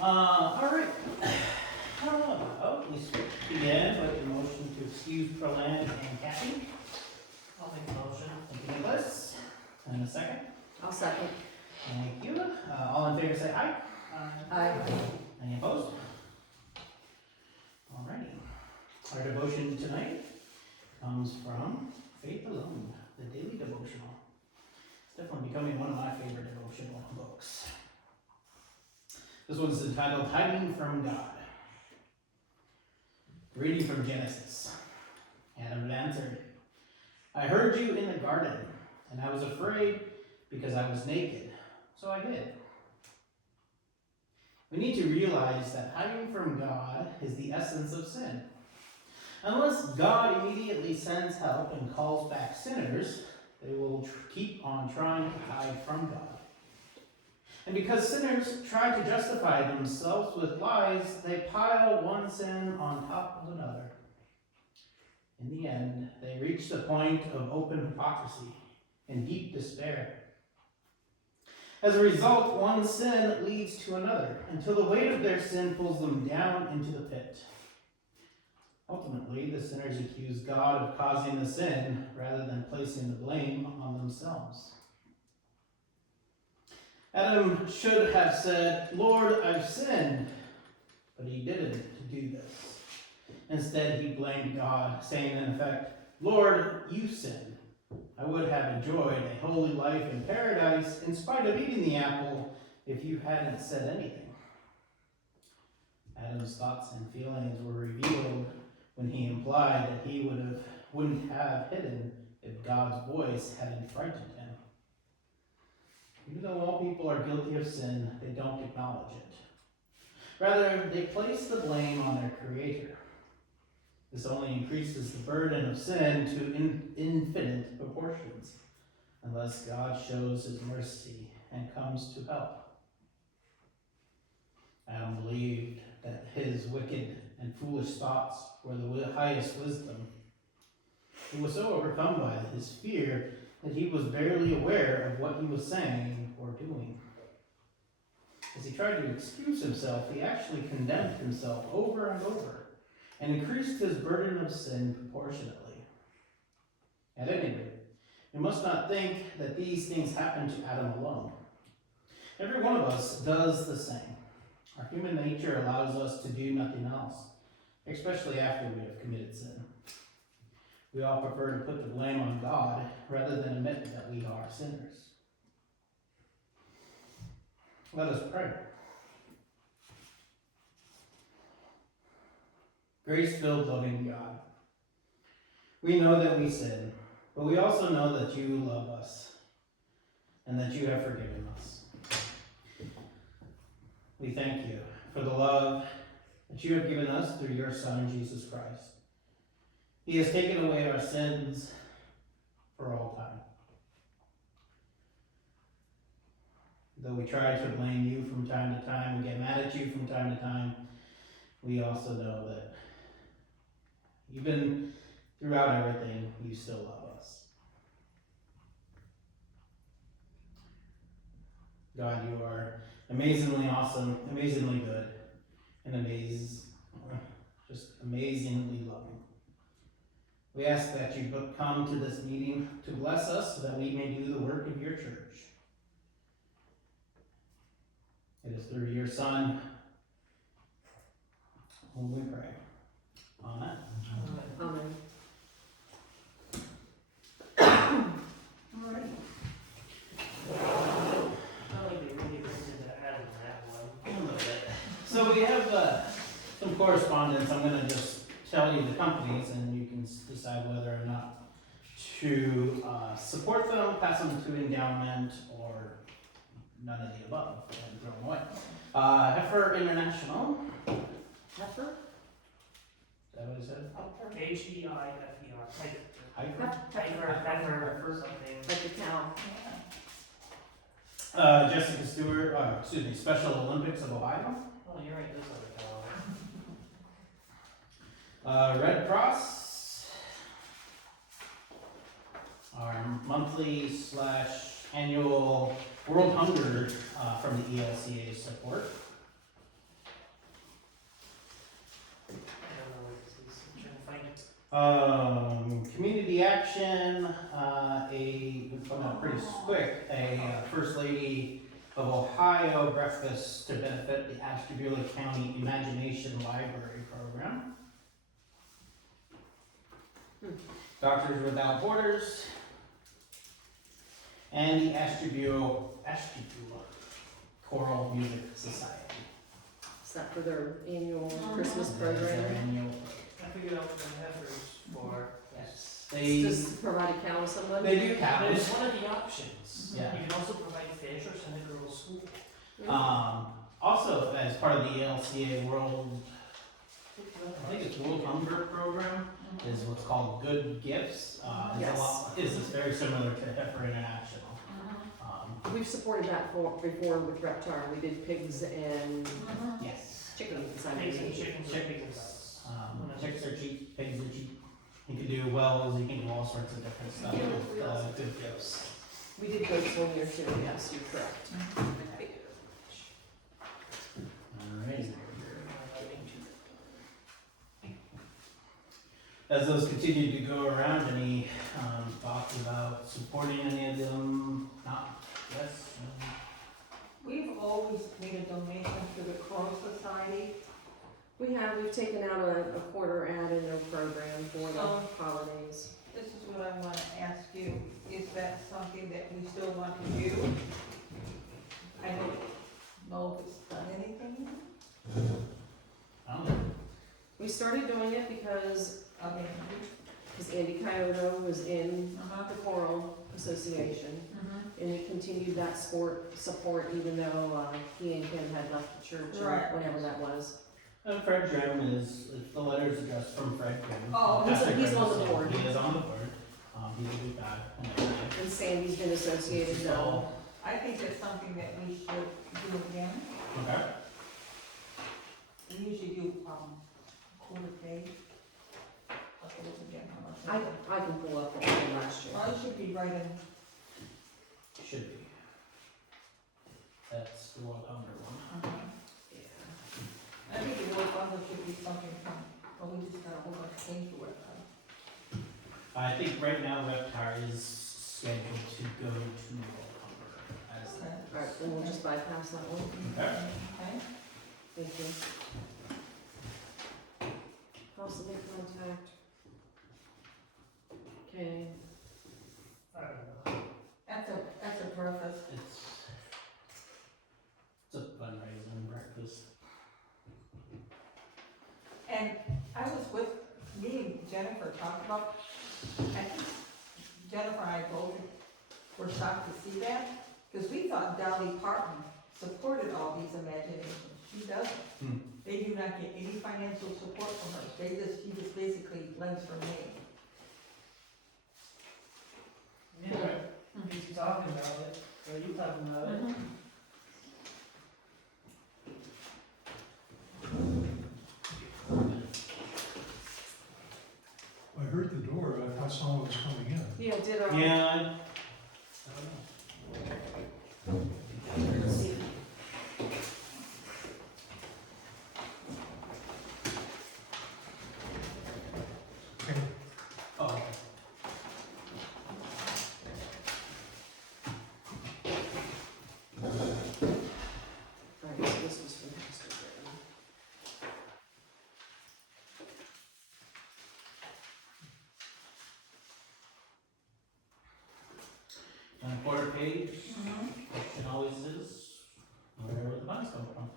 All right. We switched again with the motion to excuse Proland and Kathy. I'll make a motion. Thank you, Nicholas. And a second. I'll second. Thank you. All in favor say aye. Aye. Any opposed? All righty. Our devotion tonight comes from Faith Alone, the daily devotional. It's definitely becoming one of my favorite devotional books. This one's entitled Hiding from God. Reading from Genesis. Adam answered, I heard you in the garden, and I was afraid because I was naked, so I hid. We need to realize that hiding from God is the essence of sin. Unless God immediately sends help and calls back sinners, they will keep on trying to hide from God. And because sinners try to justify themselves with lies, they pile one sin on top of another. In the end, they reach the point of open hypocrisy and deep despair. As a result, one sin leads to another, until the weight of their sin pulls them down into the pit. Ultimately, the sinners accuse God of causing the sin rather than placing the blame on themselves. Adam should have said, Lord, I've sinned, but he didn't do this. Instead, he blamed God, saying in effect, Lord, you sinned. I would have enjoyed a holy life in paradise in spite of eating the apple if you hadn't said anything. Adam's thoughts and feelings were revealed when he implied that he wouldn't have hidden if God's voice hadn't frightened him. Even though all people are guilty of sin, they don't acknowledge it. Rather, they place the blame on their Creator. This only increases the burden of sin to infinite proportions, unless God shows his mercy and comes to help. Adam believed that his wicked and foolish thoughts were the highest wisdom. He was so overcome by his fear that he was barely aware of what he was saying or doing. As he tried to excuse himself, he actually condemned himself over and over and increased his burden of sin proportionately. At any rate, we must not think that these things happened to Adam alone. Every one of us does the same. Our human nature allows us to do nothing else, especially after we have committed sin. We all prefer to put the blame on God rather than admit that we are sinners. Let us pray. Grace-filled, loving God, we know that we sin, but we also know that you love us and that you have forgiven us. We thank you for the love that you have given us through your Son, Jesus Christ. He has taken away our sins for all time. Though we try to blame you from time to time, we get mad at you from time to time, we also know that even throughout everything, you still love us. God, you are amazingly awesome, amazingly good, and just amazingly loving. We ask that you come to this meeting to bless us so that we may do the work of your church. It is through your Son whom we pray. Amen. Amen. All right. Probably be really interested to add in that one. A little bit. So we have some correspondence. I'm going to just tell you the companies, and you can decide whether or not to support them, pass them to endowment, or none of the above, and throw them away. Heifer International. Heifer? Is that what it said? H-E-I-F-E-R. Heifer. Heifer, or something. Like the cow. Jessica Stewart, Special Olympics of Ohio. Oh, you're right, this other cow. Red Cross. Our monthly / annual World Hunger from the ELCA support. Community action, coming up pretty quick, First Lady of Ohio breakfast to benefit the Ashtabula County Imagination Library Program. Doctors Without Borders, and the Ashtabula Choral Music Society. Is that for their annual Christmas That is their program? annual- I figured out what the heifers for, yes. They, Just to provide a cow to someone? they do That is cows. one of the options. Yeah. You can also provide fish or send a girl to school. Also, as part of the ALCA World, I think it's World Hunger Program, is what's called Good Gifts. Is very similar to Heifer International. We've supported that before with Reptar. We did pigs and Yes. chickens, I Pigs and believe. chickens are big as Chicks are cheap, pigs are cheap. You can do wells, you can do all sorts of different stuff with Good Gifts. We did goats 1 year too, yes, you're correct. Alright. As those continue to go around, any thoughts about supporting any of them? Not, yes? We've always made a donation to the Crow Society. We've taken out a quarter ad in their program for the Oh. holidays. This is what I want to ask you, is that something that we still want to do? I don't know if it's done anything. I don't know. We started doing it because Okay. Andy Coyote was in Uh-huh. the Choral Association, and he continued that support even though he and Kim had left the church or Right. whatever that was. Fred Grimm is, the letter's addressed from Fred Grimm. Oh, Pastor he's Grimm, on the so board. He is on the board. He's a good guy. And Sandy's been associated So, I think it's something that we should do again. okay. We usually do, quarter pay. I'll do it again, how much? I can pull up what we did last year. Well, it should be right in, Should be. That's the World Hunger one. Yeah. I think the World Bundle should be something from, well, we just got a whole bunch of things to work on. I think right now Reptar is scheduled to go to World Hunger as Okay. Alright, then we'll just bypass that one. Okay. Okay. Thank you. Possible contact. Okay. I don't know. That's a breakfast. It's a fundraising breakfast. And I was with, me and Jennifer talked about, I think Jennifer and I both were shocked to see that, because we thought Dolly Parton supported all these imaginations. She doesn't. They do not get any financial support from her. She just basically lends her name. Yeah, he's talking about it, or you talking about it. I heard the door, I thought someone was coming in. Yeah, did Yeah, I don't know. let's see. Okay. Oh, okay. Alright, so this was from Pastor Britton. On the quarter page, question always is, where would the funds come from?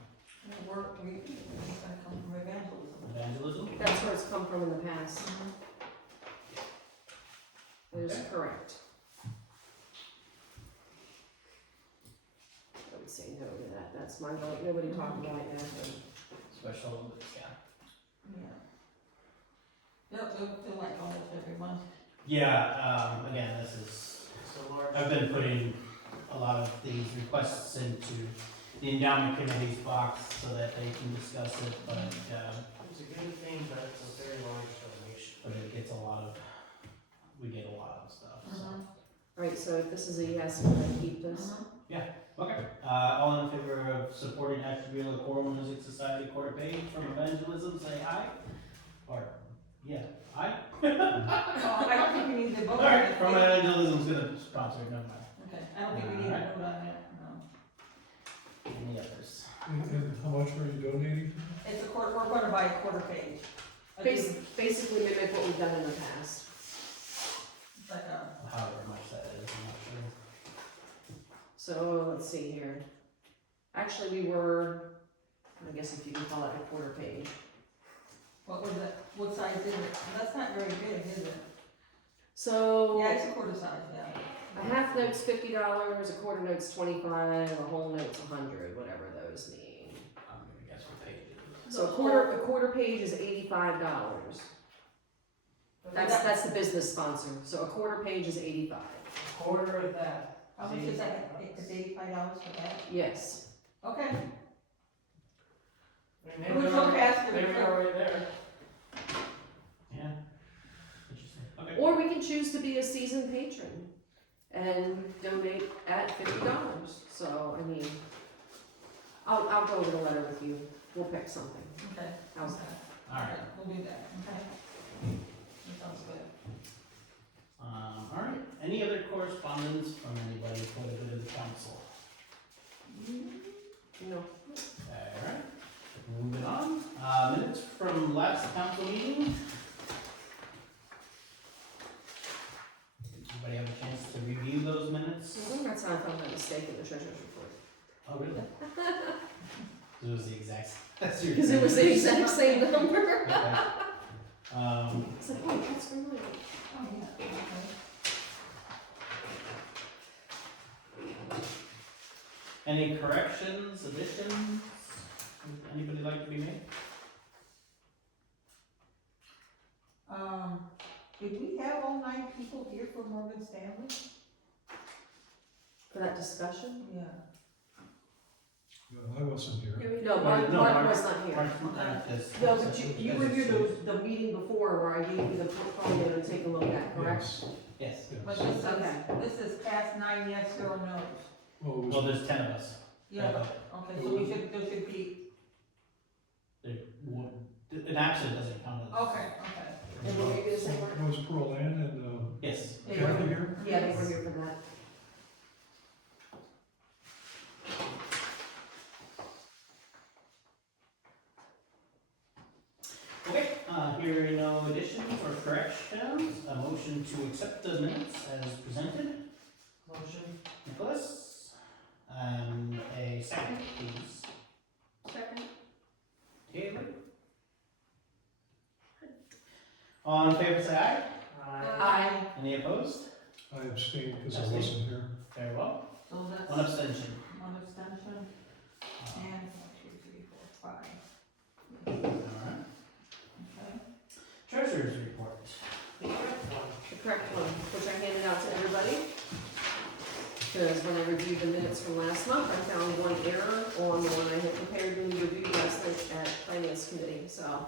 The work, it's gonna come from evangelism. Evangelism? That's where it's come from in the past. That is Okay. correct. I would say no to that. That's my vote. Nobody talked about it now. Special Olympics, yeah. Yeah. They'll like almost every month. Yeah, again, this is, So large. I've been putting a lot of these requests into the endowment committee's box so that they can discuss it, but, It's a good thing, but it's a very large donation. it gets a lot of, we get a lot of stuff, so. Alright, so if this is a yes, I'm gonna keep this. Okay, all in favor of supporting Ashtabula Choral Music Society quarter page from evangelism, say aye. Or Yeah, Oh, I don't think we need to vote on alright, it. from my evangelism's gonna sponsor it, never mind. Okay, I don't think we need to vote on it, no. Any others? And how much were you donating? It's a quarter, we're gonna buy a quarter page. Basically mimic what we've done in the past. It's like a, However much that is, I'm not sure. So, let's see here. Actually, we were, I guess if you can call it a quarter page. what was it, what size is it? That's not very big, is it? So, Yeah, it's a quarter size, yeah. a half note's $50, a quarter note's 25, a whole note's 100, whatever those mean. I'm gonna guess what page it is. So a quarter page is $85. That's the business sponsor, so a quarter page is 85. Quarter of that. How much is that? It's $85 for that? Yes. Okay. Maybe Who's we're so fast? maybe we're already there. Yeah. Interesting, okay. Or we can choose to be a seasoned patron and donate at $50. So, I mean, I'll go over the letter with you. We'll pick something. Okay. How's that? Alright, We'll do that, okay? That sounds good. alright, any other correspondence from anybody for the good of the council? No. Alright, moving on, minutes from last council meeting. Anybody have a chance to review those minutes? That's how I found that mistake in the treasurer's report. Oh, really? It was the exact, that's your. Because it was the exact same number. Okay. It's like, oh, that's familiar. Oh, yeah, okay. Any corrections, additions? Would anybody like to be made? Did we have all 9 people here for Morgan Stanley? For that discussion? Yeah. No, I wasn't here. No, Mark- Mark was not here. Mark's not at this. No, but you were here the meeting before where I gave you the portfolio to take a look at, correct? Yes, Yes, But yes. this is past 9 yes, 0 no's. Well, it well, was, there's 10 of us. Yeah, okay, so there should be, An accident doesn't count as. okay. And what were you gonna say, Mark? was Pearl Ann and, Yes. They Kathy were, here? yeah, they were here for that. Okay, hearing no additions or corrections, a motion to accept the minutes as presented. Motion. Nicholas, a second, please. Second. Taylor. All in favor, say aye. Aye. Any opposed? I abstained because I wasn't here. Very well. So that's One abstention. one abstention, Uh, and 1, 2, 3, 4, 5. Alright. Okay. Treasurer's report. The correct one, which I handed out to everybody. Because when I reviewed the minutes from last month, I found one error on the one I had prepared when we reviewed last night at Finance Committee, so.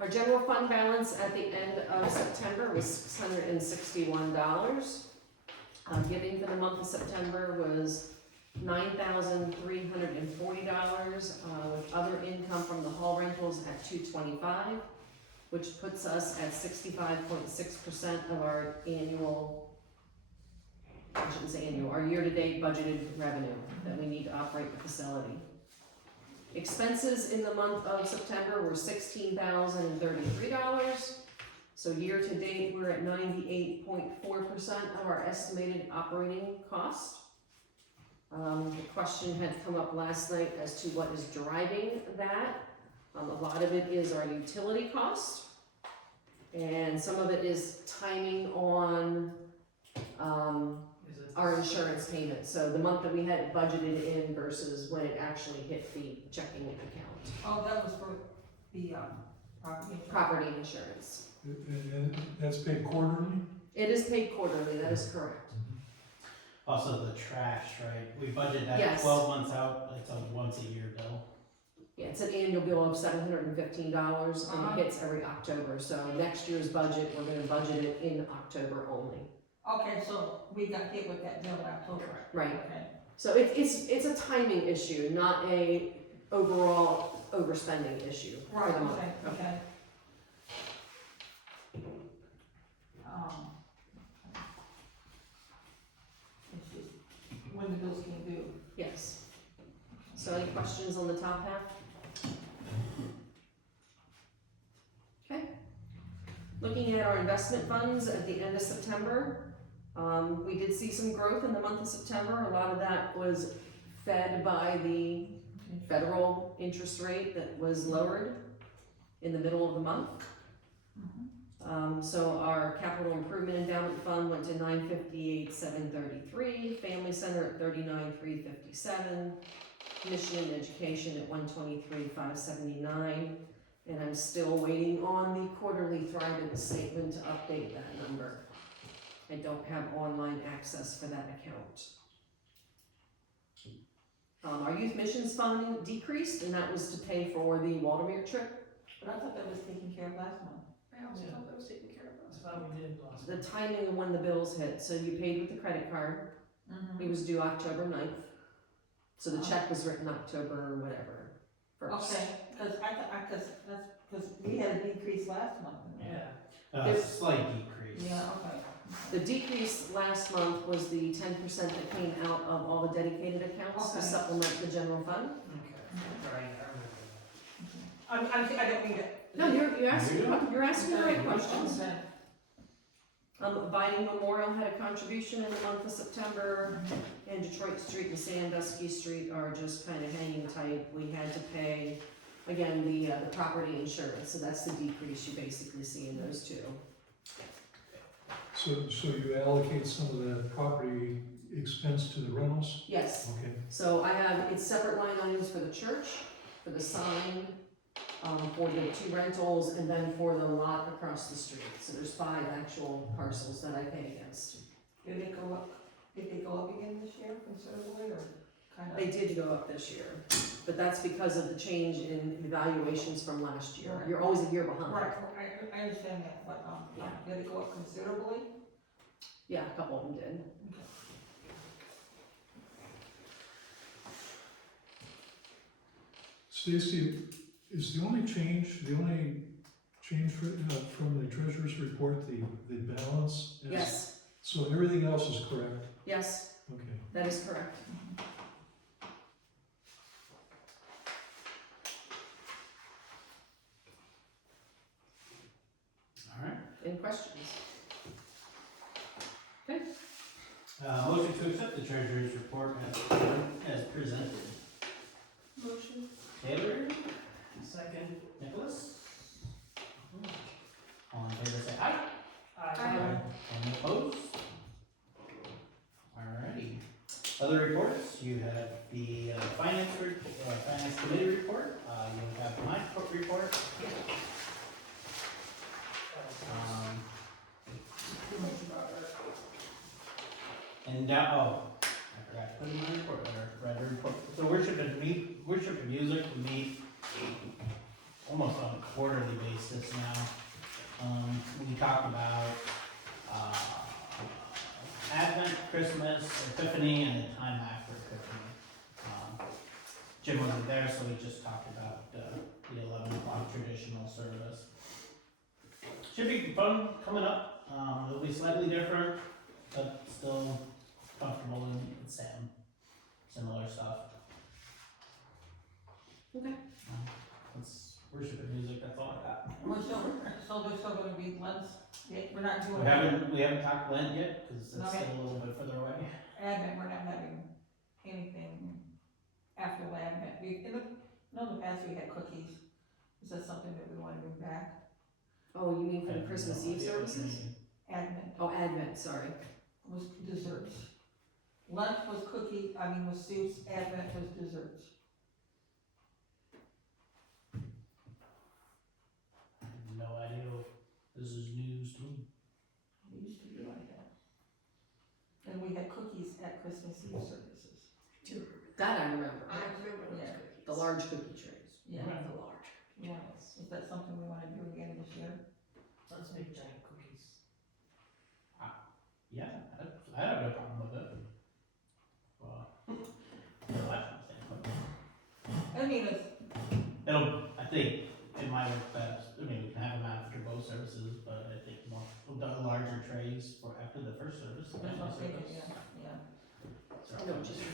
Our general fund balance at the end of September was $661. Giving for the month of September was $9,340, with other income from the hall rentals at $225, which puts us at 65.6% of our annual, I shouldn't say annual, our year-to-date budgeted revenue that we need to operate the facility. Expenses in the month of September were $16,033. So year-to-date, we're at 98.4% of our estimated operating cost. The question had come up last night as to what is driving that. A lot of it is our utility cost. And some of it is timing on, Is it? our insurance payment, so the month that we had it budgeted in versus when it actually hit the checking account. Oh, that was for the, property. Property insurance. And that's paid quarterly? It is paid quarterly, that is correct. Also the trash, right? We budget that Yes. 12 months out, it's a once a year bill. Yeah, it's an annual bill of $715 and it hits every October, so next year's budget, we're gonna budget it in October only. Okay, so we got hit with that bill in October. Right, Okay. so it's a timing issue, not a overall overspending issue for Right, the month. okay. when the bills came due. Yes. So any questions on the top half? Okay. Looking at our investment funds at the end of September, we did see some growth in the month of September. A lot of that was fed by the federal interest rate that was lowered in the middle of the month. So our capital improvement endowment fund went to $958,733, family center at $39,357, mission and education at $123,579, and I'm still waiting on the quarterly Thrivent statement to update that number. I don't have online access for that account. Our youth missions fund decreased, and that was to pay for the Waldemere trip. But I thought that was taken care of last month. I also thought that was taken care of I thought we did last. The timing of when the bills hit, so you paid with the credit card, it was due October 9th. So the check was written October whatever, first. Okay, cause cause we had a decrease last month. Yeah. A slight decrease. Yeah, okay. The decrease last month was the 10% that came out of all the dedicated accounts to Okay. supplement the general fund. Okay, right, I remember I don't mean to. No, you're asking the right questions. Okay. Abiding Memorial had a contribution in the month of September, and Detroit Street and Sandusky Street are just kind of hanging tight. We had to pay, again, the property insurance, so that's the decrease you basically see in those two. So you allocate some of that property expense to the rentals? Yes, Okay, so I have, it's separate line items for the church, for the sign, for the 2 rentals, and then for the lot across the street. So there's 5 actual parcels that I pay against. Did they go up again this year considerably, or kind of? They did go up this year, but that's because of the change in evaluations from last year. You're always a year behind. Right, I understand that, but, Yeah. did it go up considerably? Yeah, a couple of them did. Stacy, is the only change from the treasurer's report, the balance? Yes, So everything else is correct? yes, Okay. that is correct. Alright, Any questions? motion to accept the treasurer's report as presented. Motion. Taylor, Second. Nicholas? All in favor say aye. Aye. Any opposed? Alrighty. Other reports, you have the finance committee report, you have my report. And now, I forgot to put in my report letter, read the report. So worship and music, we meet almost on a quarterly basis now. We talk about, Advent, Christmas, Epiphany, and the time after Epiphany. Jim wasn't there, so we just talked about, the 11 o'clock traditional service. Should be fun coming up, it'll be slightly different, but still comfortable in similar stuff. Okay. That's worship and music, that's all I got. We're still gonna be Lent's, we're not doing. We haven't talked Lent yet, cause it's Okay. still a little bit further away. Advent, we're not having anything after Advent. In the past we had cookies. Is that something that we wanna bring back? Oh, you mean for the Christmas Eve services? Advent Oh, Advent, sorry. was desserts. Lent was was soups, Advent was desserts. I have no idea, this is news to me. We used to be like that. And we had cookies at Christmas Eve services. That I remember. Yeah. The large cookie trays. Yeah. The large. Yeah, is that something we wanna do again this year? Let's make giant cookies. Yeah, I have no problem with it. Well, from a election standpoint. I mean, it's, I think it might work best, we can have them after both services, but I think more, the larger trays for after the first service. the that's what I'm family thinking, service. yeah. I know what you mean.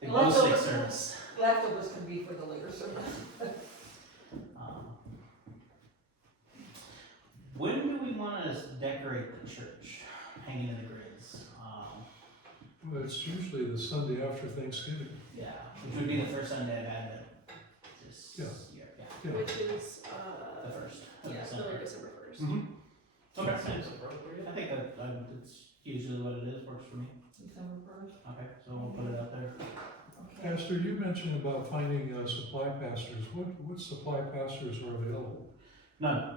The glow stick Leftovers. service. Leftovers can be for the later service. When do we want to decorate the church? Hanging in the grids. Well, it's usually the Sunday after Thanksgiving. Yeah, which would be the first Sunday of Advent this Yeah. year. Yeah, Yeah. Which is, the first. Of yeah, December. December 1st. Mhm. Okay. Seems appropriate. I think that it's usually what it is. Works for me. December 1st, Okay, so we'll put it out there. okay. Pastor, you mentioned about finding supply pastors. What supply pastors are available? None.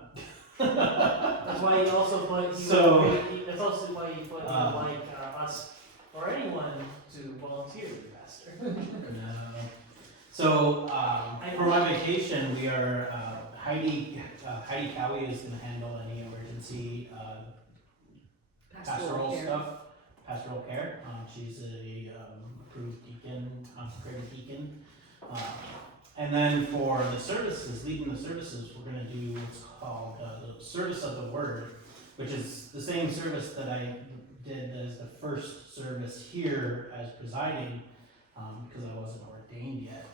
That's why you also put, that's also why you put, us, or anyone to volunteer to be pastor. No. So, for my vacation, we are, Heidi Cowie is gonna handle any emergency, pastoral care. stuff, pastoral care. She's a, approved deacon, consecrated deacon. And then for the services, leading the services, we're gonna do what's called, the service of the word, which is the same service that I did as the first service here as presiding, because I wasn't ordained yet.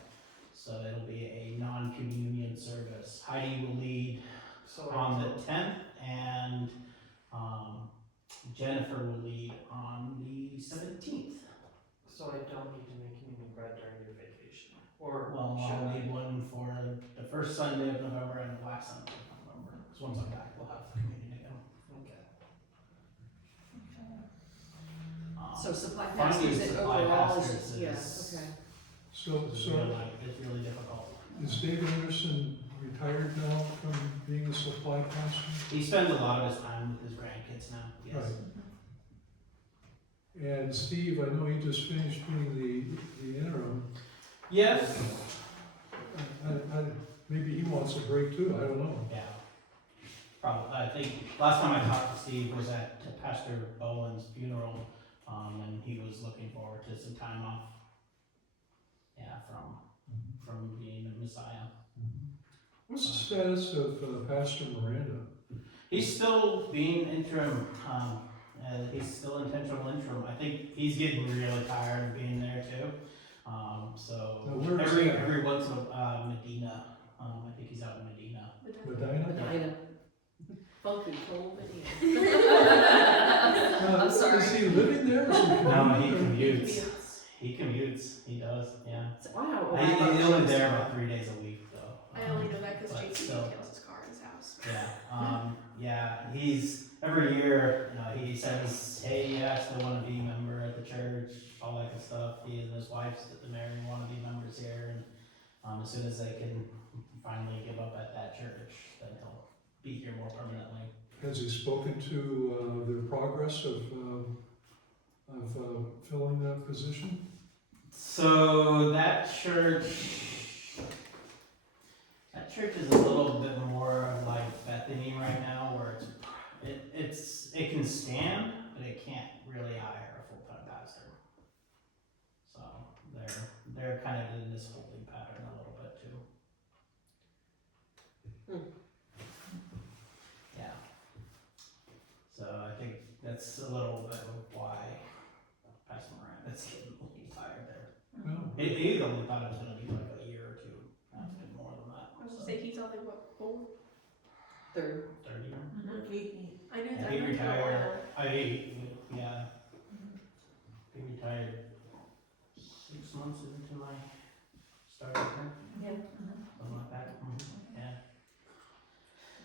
So it'll be a non-communion service. Heidi will lead So on the 10th, and Jennifer will lead on the 17th. So I don't need to make communion bread during your vacation, or Well, should I'll I? lead one for the first Sunday of November and the last Sunday of November. Because once I'm back, we'll have communion again. Okay. So supply Finding pastors and supply overall pastors is, yeah, is- okay. It's really difficult. Is David Anderson retired now from being a supply pastor? He spends a lot of his time with his grandkids now. Yes. Right. And Steve, I know he just finished being the interim. Yes. Maybe he wants a break too, I don't know. Yeah. Probably. I think last time I talked to Steve was at Pastor Bowen's funeral, and he was looking forward to some time off. Yeah, from being a Messiah. What's the status of Pastor Miranda? He's still being interim. He's still intentional interim. I think he's getting really tired of being there too. So Now, where is every that? every once in a Medina. I think he's out in Medina. Medina? Medina. Funky, cold Medina. I'm sorry. Is he living there? Or is he No, he commuting? commutes. He commutes. He does. Yeah. Wow. He's only there about 3 days a week though. I only know that because But JC still. details his car in his house. Yeah. Yeah. He's every year. He says, "Hey, I still want to be a member at the church." All that good stuff. He and his wife, Mary, want to be members here, and as soon as they can finally give up at that church, then he'll be here more permanently. Has he spoken to the progress of filling that position? So that church is a little bit more of like Bethany right now, where it can stand, but it can't really hire a full-time pastor. So they're kind of in this holding pattern a little bit too. Yeah. So I think that's a little bit of why Pastor Miranda's getting a little tired there. Well, He only thought it was gonna be like a year or two, not even more than that. I was gonna say he's on like what, 4? Third. 30 year. I knew Yeah, that. he I knew for a retired. while. Yeah. He retired 6 months into my start here, Yeah. something like that. Yeah.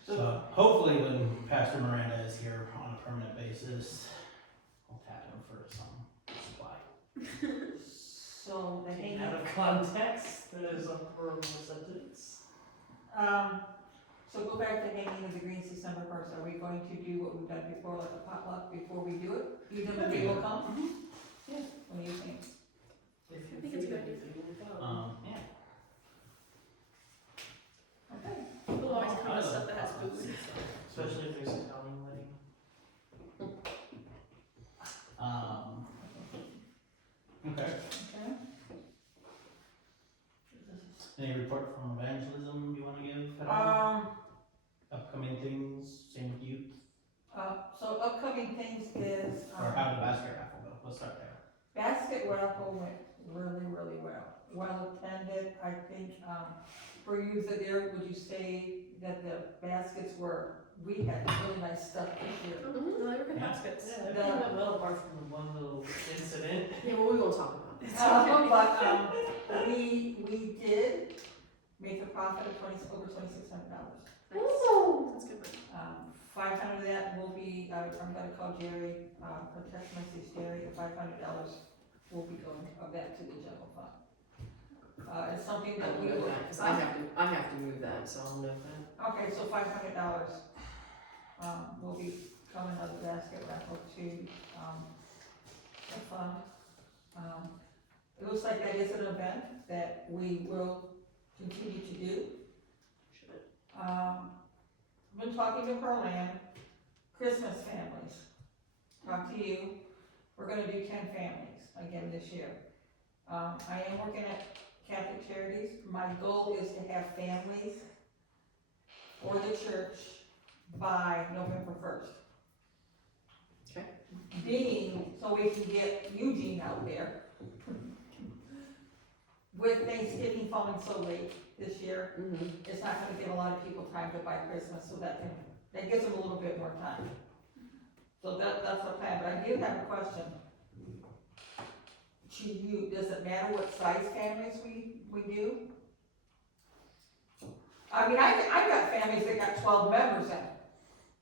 So hopefully when Pastor Miranda is here on a permanent basis, I'll tap him for some supply. So the Taken hanging, out of context, that is a horrible sentence. so go back to hanging of the greens December 1st. Are we going to do what we've done before, like a potluck before we do it? Even when people come? Yeah. What do you think? If I think it's a good idea. Yeah. Okay. People always come with stuff that has food. Especially if there's a Italian wedding. Okay. Okay. Any report from evangelism you wanna give at all? Upcoming things, same with youth, So upcoming things is, or how did the basket raffle go? Let's start there. basket raffle went really, really well. Well attended, I think, for you that there, would you say that the baskets were, we had really nice stuff this year. No, they were good Yeah. baskets. Yeah, everything went well apart from the one little incident. Yeah, well, we won't talk about it. But, we did make a profit of over $2,600. Nice. That's good money. 500 of that will be, I'm gonna call Jerry, or text message Jerry, the $500 will be going back to the general fund. It's something I that will we note will. that, cause I have to move that, so I'll note that. Okay, so $500, will be coming out of the basket raffle to, the fund. It looks like that is an event that we will continue to do. Should. Been talking to Pearland, Christmas families. Talk to you, we're gonna do 10 families again this year. I am working at Catholic Charities, my goal is to have families for the church by November 1st. Okay. Being, so we can get Eugene out there. With Thanksgiving falling so late this year, Mm-hmm. it's not gonna give a lot of people time to buy Christmas, so that gives them a little bit more time. So that's the plan, but I do have a question. To you, does it matter what size families we do? I mean, I've got families that got 12 members in it,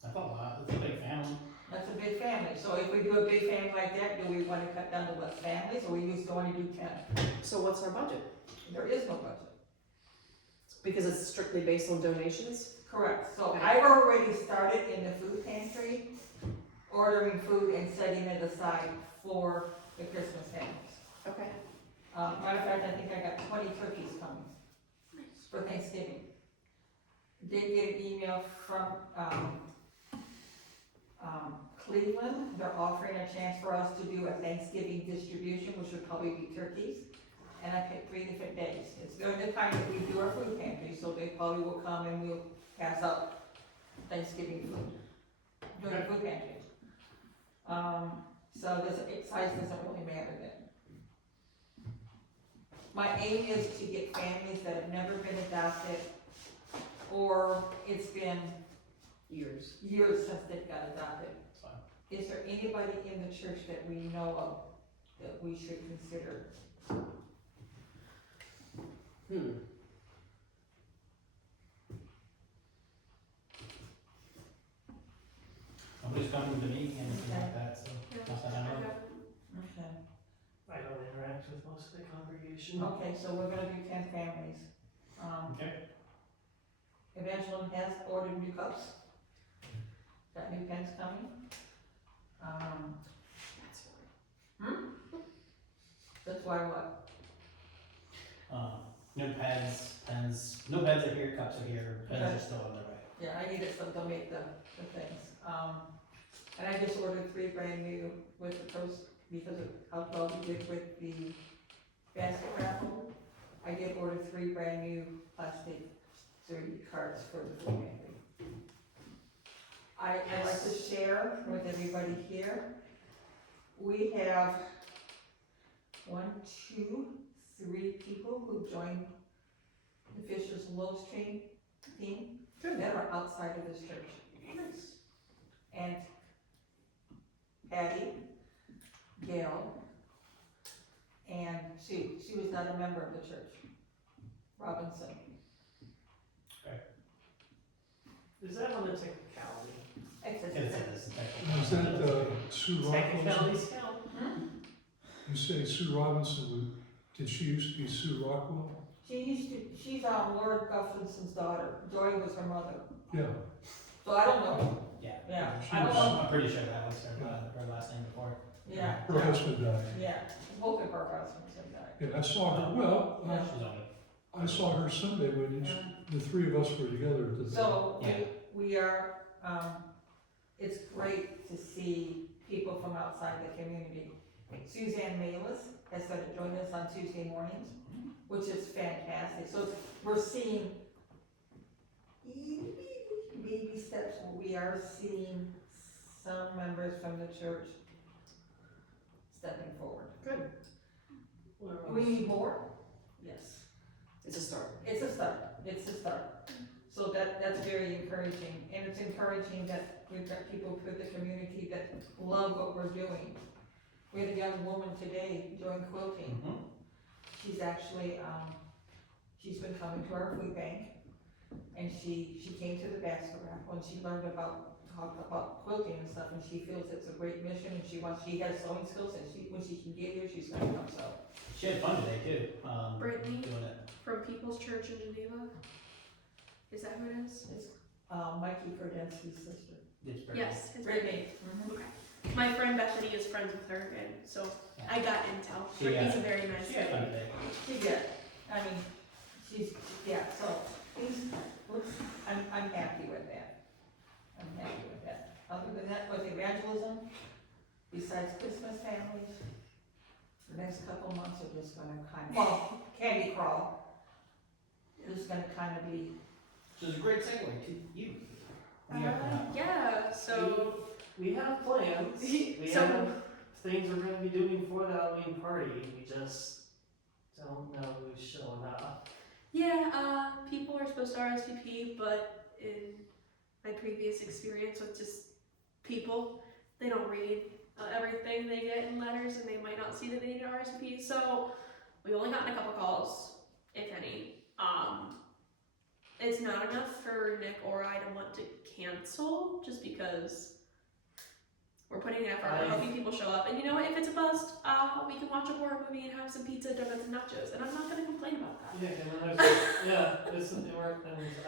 That's a lot, it's a big family. that's a big family, so if we do a big family like that, do we wanna cut down to less families, or we just wanna do 10? So what's our budget? There is no budget. Because it's strictly based on donations? Correct, so Okay. I've already started in the food pantry, ordering food and setting it aside for the Christmas families. Okay. Matter of fact, I think I got 20 turkeys coming for Thanksgiving. Did get an email from, Cleveland, they're offering a chance for us to do a Thanksgiving distribution, which would probably be turkeys. And I picked 3 different days. It's during the time that we do our food pantry, so they probably will come and we'll pass out Thanksgiving food during the food pantry. So this size doesn't really matter then. My aim is to get families that have never been adopted, or it's been Years. years since they've got adopted. It's fine. Is there anybody in the church that we know of that we should consider? Nobody's coming to me, anything like that, so, Yeah, not that I I know. have- Okay. I don't interact with most of the congregation. Okay, so we're gonna do 10 families. Okay. Evangeline has ordered new cups. Got new pens coming. That's right. That's why what? New pens, no pens are here, cups are here, pens Okay. are still on their way. Yeah, I needed some to make the things. And I just ordered 3 brand new with the toast, because of how well we did with the basket raffle. I did order 3 brand new plastic 3 cards for the food pantry. I'd like to share with everybody here. We have 1, 2, 3 people who joined the Fisher's Loaves Train team that are outside of this church. And Patty, Gail, and Sue. She was not a member of the church. Robinson. Is that on the technicality? It's technical. Was that Sue Robinson? Technicalities count. You say Sue Robinson, did she used to be Sue Rockwell? She's Lord Gustafson's daughter. Joy was her mother. Yeah. So I don't know. Yeah. Yeah, She I don't was- know. I'm pretty sure that was her last name before. Yeah. Her husband died. Yeah, both of our husbands have died. Yeah, I saw her, well, Yeah. She's only, I saw her Sunday when the 3 of us were together at the. So Yeah. we are, it's great to see people from outside the community. Suzanne Malis has started joining us on Tuesday mornings, which is fantastic. So we're seeing baby steps. We are seeing some members from the church stepping forward. Good, What Do we need more? Yes. it's a start. It's a start, it's a start. So that's very encouraging, and it's encouraging that we've got people with the community that love what we're doing. We had a young woman today doing quilting. Mhm. She's actually, she's been coming to our food bank, and she came to the basket raffle, and she learned about quilting and stuff, and she feels it's a great mission, and she has sewing skills, and when she can get here, she's gonna come sew. She had fun today too, Brittany? doing it. From People's Church in Geneva? Is that who it is? Mikey Kordensky's sister. It's pretty. Yes, it's Brittany. Okay. My friend Bethany is friends with her, and so I got intel. She, Brittany's a very nice She had fun lady. today. She did, I mean, so, I'm happy with that. I'm happy with that. Other than that, with evangelism, besides Christmas families, the next couple months are just gonna candy crawl. Just gonna kinda be, Which is a great segue to you. We have, Yeah, so, We have plans. We So- have things we're gonna be doing for the Halloween party. We just don't know who's showing up. yeah, people are supposed to RSVP, but in my previous experience with just people, they don't read everything they get in letters, and they might not see that they need to RSVP, so we only gotten a couple calls, if any. It's not enough for Nick or I to want to cancel, just because we're putting in effort, we're hoping people show up, and you know what, if it's a bust, we can watch a horror movie and have some pizza, donuts, and nachos, and I'm not gonna complain about that. Yeah, and then there's, and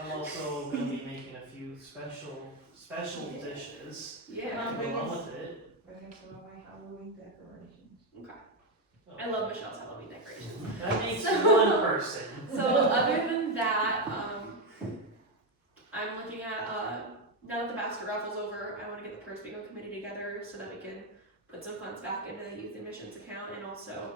I'm also gonna be making a few special dishes Yeah, to go along with it. bringing some of my Halloween decorations. I love Michelle's Halloween decorations. That makes So- one person. So other than that, I'm looking at, now that the basket raffle's over, I wanna get the purse bingo committee together so that we can put some funds back into the youth admissions account, and also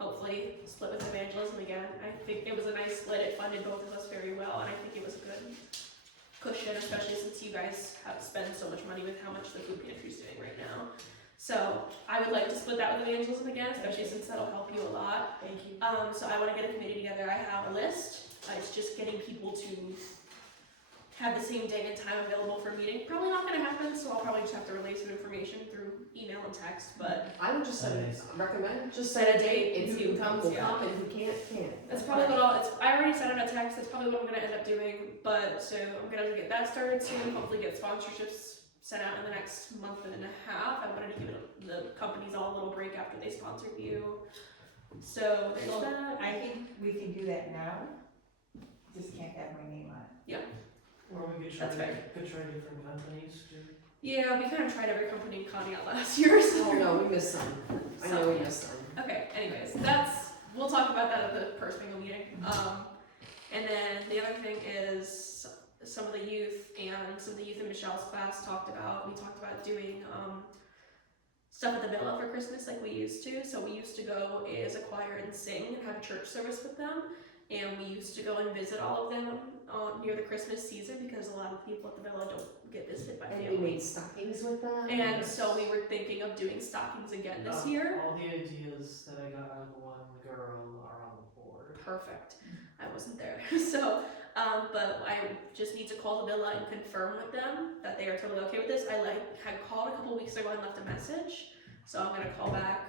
hopefully split with evangelism again. I think it was a nice split, it funded both of us very well, and I think it was a good cushion, especially since you guys have spent so much money with how much the food pantry's doing right now. So I would like to split that with evangelism again, especially since that'll help you a lot. Thank you. So I wanna get a committee together, I have a list, it's just getting people to have the same day and time available for a meeting. Probably not gonna happen, so I'll probably just have to relay some information through email and text, but I would just Nice. recommend, just set a date, if See you who can come, comes, we'll yeah. come, and who can't. that's probably what I already sent out a text, that's probably what I'm gonna end up doing, but, so I'm gonna get that started soon, hopefully get sponsorships sent out in the next month and a half. I wanted to give the companies all a little break after they sponsored you. So there's So, that. I think we can do that now, just can't have my name on it. Or we could try, That's fair. different companies too. Yeah, we kind of tried every company in Conneaut last year, so. Oh, no, we missed some. I know we missed some. Okay, anyways, we'll talk about that at the first bingo meeting. And then the other thing is some of the youth in Michelle's class we talked about doing, stuff at the villa for Christmas like we used to. So we used to go as a choir and sing and have a church service with them. And we used to go and visit all of them near the Christmas season, because a lot of people at the villa don't get visited by And family. we made stockings with them. And so we were thinking of doing stockings again this year. All the ideas that I got out of the one girl are on the board. Perfect. I wasn't there. So, but I just need to call the villa and confirm with them that they are totally okay with this. I had called a couple weeks ago and left a message, so I'm gonna call back.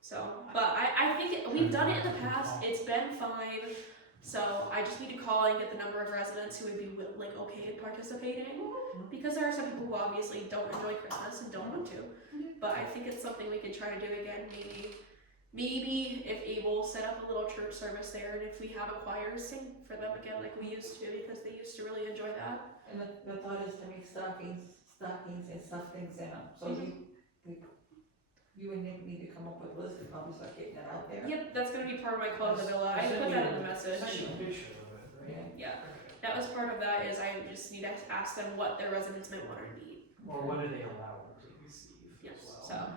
So, but I think we've done it in the past. It's been fine. So I just need to call and get the number of residents who would be like okay in participating, because there are some people who obviously don't enjoy Christmas and don't want to. But I think it's something we could try to do again. Maybe if able, set up a little church service there, and if we have a choir, sing for them again like we used to, because they used to really enjoy that. And the thought is to make stockings and stuff things in them, so you and Nick need to come up with a list and probably start getting that out there. Yep, that's gonna be part of my call to the villa. I put that in the message. Send you a picture of it, right? Yeah, that was part of that. Is I just need to ask them what their residents might want to need. Or what do they allow them to receive Yes, as well? so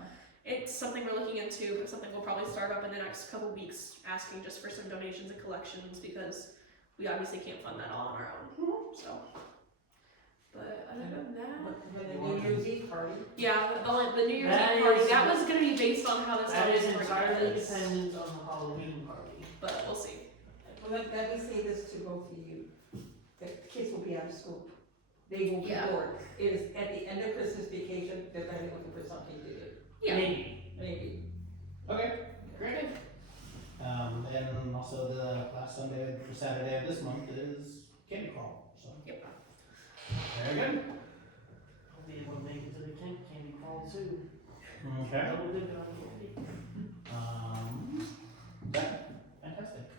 it's something we're looking into, but something we'll probably start up in the next couple weeks, asking just for some donations and collections, because we obviously can't fund that all on our own. So But other than that, When the New Year's Eve party, yeah, the New Year's That Eve party, is- that was gonna be based on how this That is Halloween party entirely is. dependent on the Halloween party. But we'll see. well, let me say this to both of you, the kids will be out of school. They will be Yeah. bored. It is at the end of Christmas vacation, they're gonna be looking for something to do, Yeah. Maybe. maybe. Okay, great. And also the last Sunday, or Saturday of this month is candy crawl, so. Yep. Very good. I'll be able to make it to the candy crawl too. Okay. Double dip on candy. Okay, fantastic.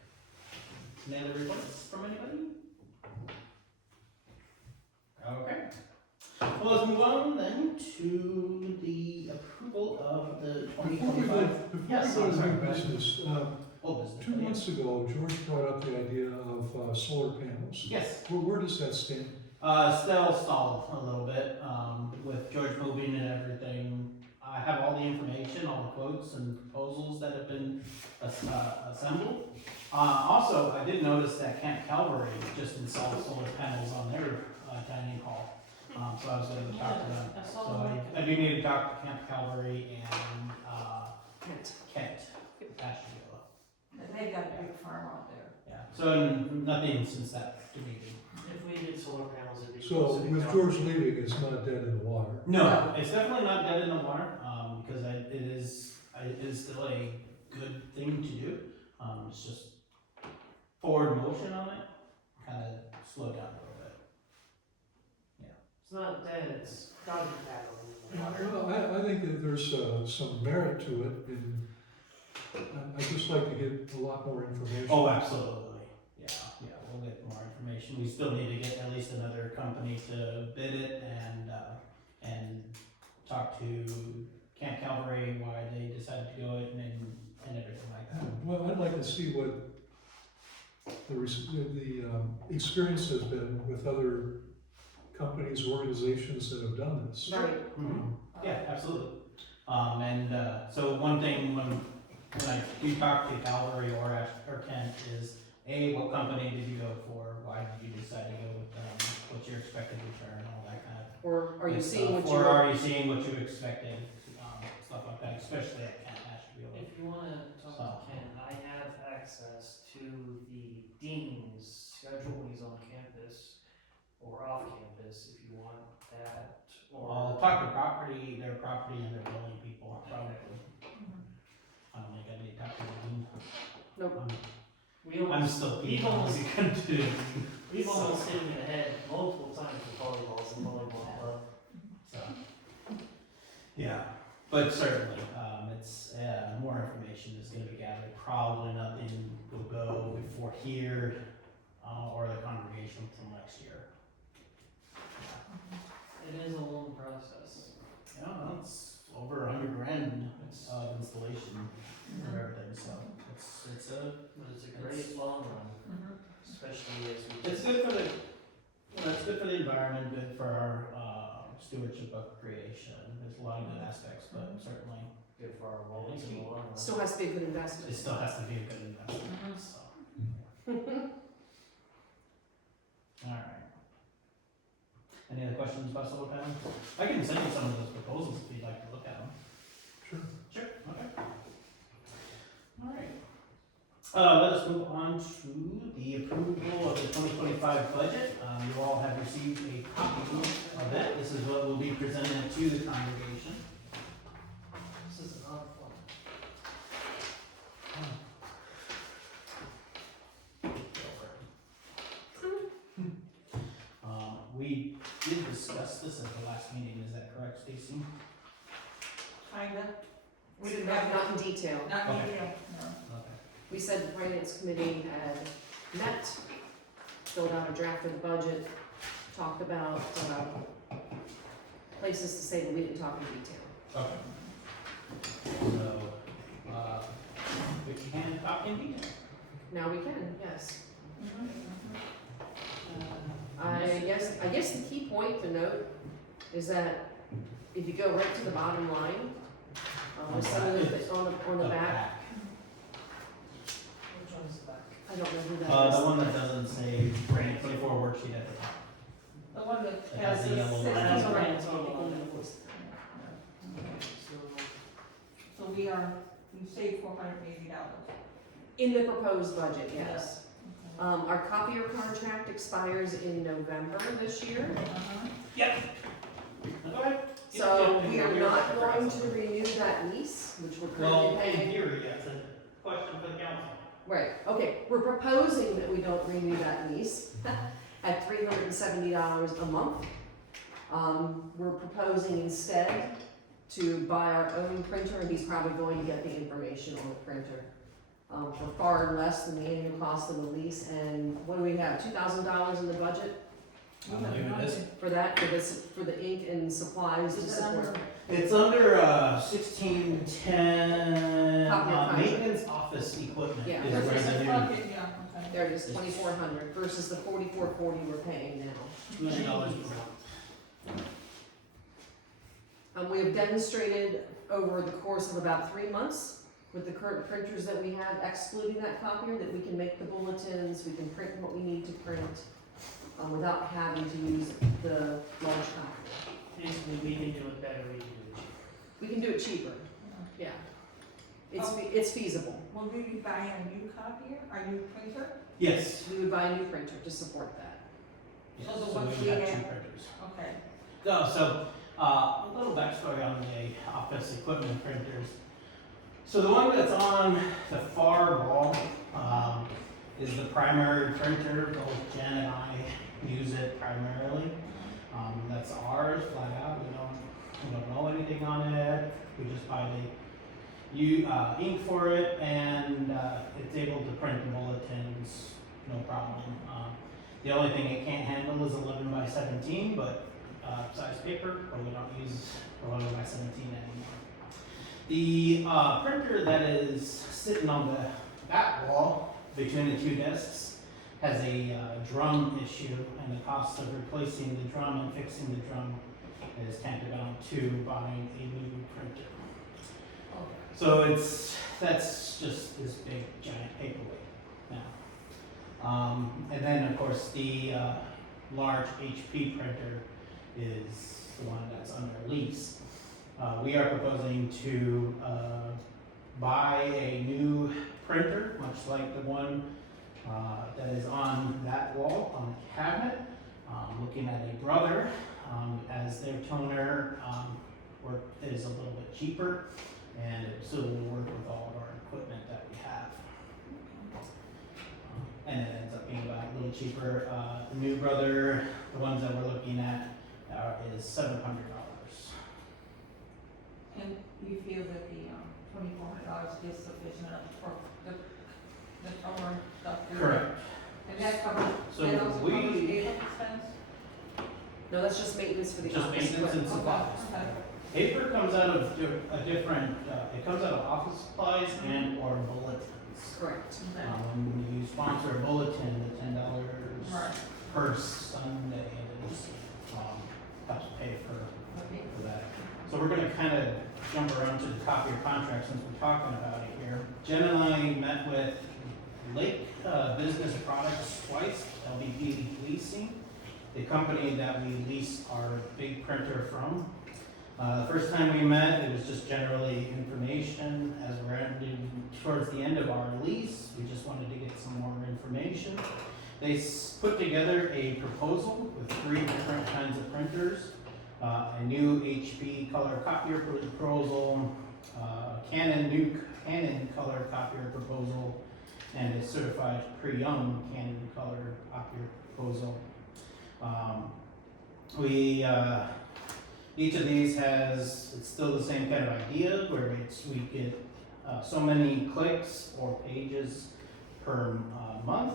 Any other reports from anybody? Okay. Well, let's move on then to the approval of the Before we 2025. go Yes, to I'm sorry, new go ahead. business, Old business. 2 months ago, George brought up the idea of solar panels. Yes. Where does that stand? Still stalled a little bit, with George moving and everything. I have all the information, all the quotes and proposals that have been assembled. Also, I did notice that Camp Calvary just installed solar panels on their dining hall. So I was gonna talk to them. I So saw I do need to talk to Camp Calvary and, Kent. Kent, Asheville. And they've got a big farm out there. Yeah, so nothing since that meeting. if we did solar panels, it'd be. So closer to with California. George leaving, it's not dead in the water. No, it's definitely not dead in the water, because it is still a good thing to do. It's just forward motion on it, kind of slowed down a little bit. It's not dead, it's doggy paddling in the water. Well, I think that there's some merit to it, and I'd just like to get a lot more information. Oh, absolutely. Yeah, we'll get more information. We still need to get at least another company to bid it and talk to Camp Calvary, why they decided to go it and everything like that. Well, I'd like to see what the experience has been with other companies, organizations that have done this. Right. Mhm. Yeah, absolutely. So one thing when I do talk to Calvary or Kent is, A, what company did you go for? Why did you decide to go with them? What's your expected return, all that kind of Or are you good seeing stuff. what Or you're, are you seeing what you expected, stuff like that, especially at Kent Asheville. If you wanna talk So. to Ken, I have access to the dean's schedule when he's on campus or off campus, if you want that, I'll or. talk to their property and their building people, probably. I don't think I need to talk to them. Nope. We I'm almost, still we've being almost, to we've almost hit him in the head multiple times with volleyballs and volleyball club. So, yeah, but certainly, it's, more information is gonna be gathered, probably nothing will go before here, or the congregation till next year. It is a long process. Yeah, well, it's over $100,000 of installation for everything, so it's a, But it's a great long run, especially as we. it's good for the, it's good for the environment, good for our, stewardship of creation, there's a lot of good aspects, but certainly, Good for our wellness in the long run. still has to be a good it investment. still has to be a good investment, so. Alright. Any other questions about solar panels? I can send you some of those proposals if you'd like to look at them. Sure. Sure, okay. Alright. Let us move on to the approval of the 2025 budget. You all have received a copy of it. This is what will be presented to the congregation. This is an odd one. We did discuss this at the last meeting, is that correct, Stacy? Kinda. We didn't have Not in detail. not Okay. detail, no. Okay. We said the finance committee had met, filled out a draft of the budget, talked about, places to say, but we didn't talk in detail. Okay. So, we can talk in detail. Now we can, yes. Mhm. I guess the key point to note is that if you go right to the bottom line, with some of the, on the back, Which one's the back? I don't know who that The is. one that doesn't say 2024 worksheet at the top. The one that It has the Has a yellow six- line. That's That's right, right. it's on the line. So, So we saved $480. In the proposed budget, yes. Our copier contract expires in November this year, Uh-huh. so we are not going to renew that lease, which we're currently Well, in paying. theory, that's a question for the council. Right, okay, we're proposing that we don't renew that lease at $370 a month. We're proposing instead to buy our own printer, and he's probably going to get the information on the printer. For far less than the annual cost of the lease, and what do we have, $2,000 in the budget I believe it is. for that, for the ink and supplies to Is it under- support? It's under 1610, Copy of contract. maintenance office equipment Yeah. is There's where a the new bucket, yeah, okay. There it is, 2,400 versus the 4,440 we're paying now. $200 per month. We have demonstrated over the course of about 3 months with the current printers that we have, excluding that copier, that we can make the bulletins, we can print what we need to print, without having to use the large copier. basically, we can do it better, we can do it cheaper. We can do it cheaper, yeah. It's feasible. Will we be buying a new copier, a new printer? Yes. We would buy a new printer to support that. Yes, So the so ones we we have 2 have- printers. Okay. So, a little backstory on the office equipment printers. So the one that's on the far wall is the primary printer. Both Jen and I use it primarily. That's ours, flat out. We don't know anything on it. We just buy the ink for it, and it's able to print the bulletins, no problem. The only thing it can't handle is 11 by 17, but size paper, but we don't use 11 by 17 anymore. The printer that is sitting on the back wall between the 2 desks has a drum issue, and the cost of replacing the drum and fixing the drum is tantamount to buying a new printer. So that's just this big giant paperweight now. And then of course the large HP printer is the one that's under lease. We are proposing to buy a new printer, much like the one that is on that wall, on the cabinet. Looking at a brother, as their toner work is a little bit cheaper, and it still will work with all of our equipment that we have. And it ends up being about a little cheaper. The new brother, the ones that we're looking at, is $700. And you feel that the $2,400 is sufficient for the toner stuff? Correct. And that covers, So that also we- covers vehicle expense? No, that's just maintenance for the Just office maintenance and equipment. supplies. Okay. Paper comes out of a different, it comes out of office supplies and or bulletins. Correct. Okay. When you sponsor a bulletin, the $10 Right. per Sunday is, helps pay for Okay. that. So we're gonna kind of jump around to the copier contract since we're talking about it here. Jen and I met with Lake Business Products twice, LBP Leasing, the company that we lease our big printer from. The first time we met, it was just generally information. As we're ending towards the end of our lease, we just wanted to get some more information. They put together a proposal with 3 different kinds of printers. A new HP color copier proposal, new Canon color copier proposal, and a certified pre-owned Canon color copier proposal. Each of these it's still the same kind of idea where we get so many clicks or pages per month,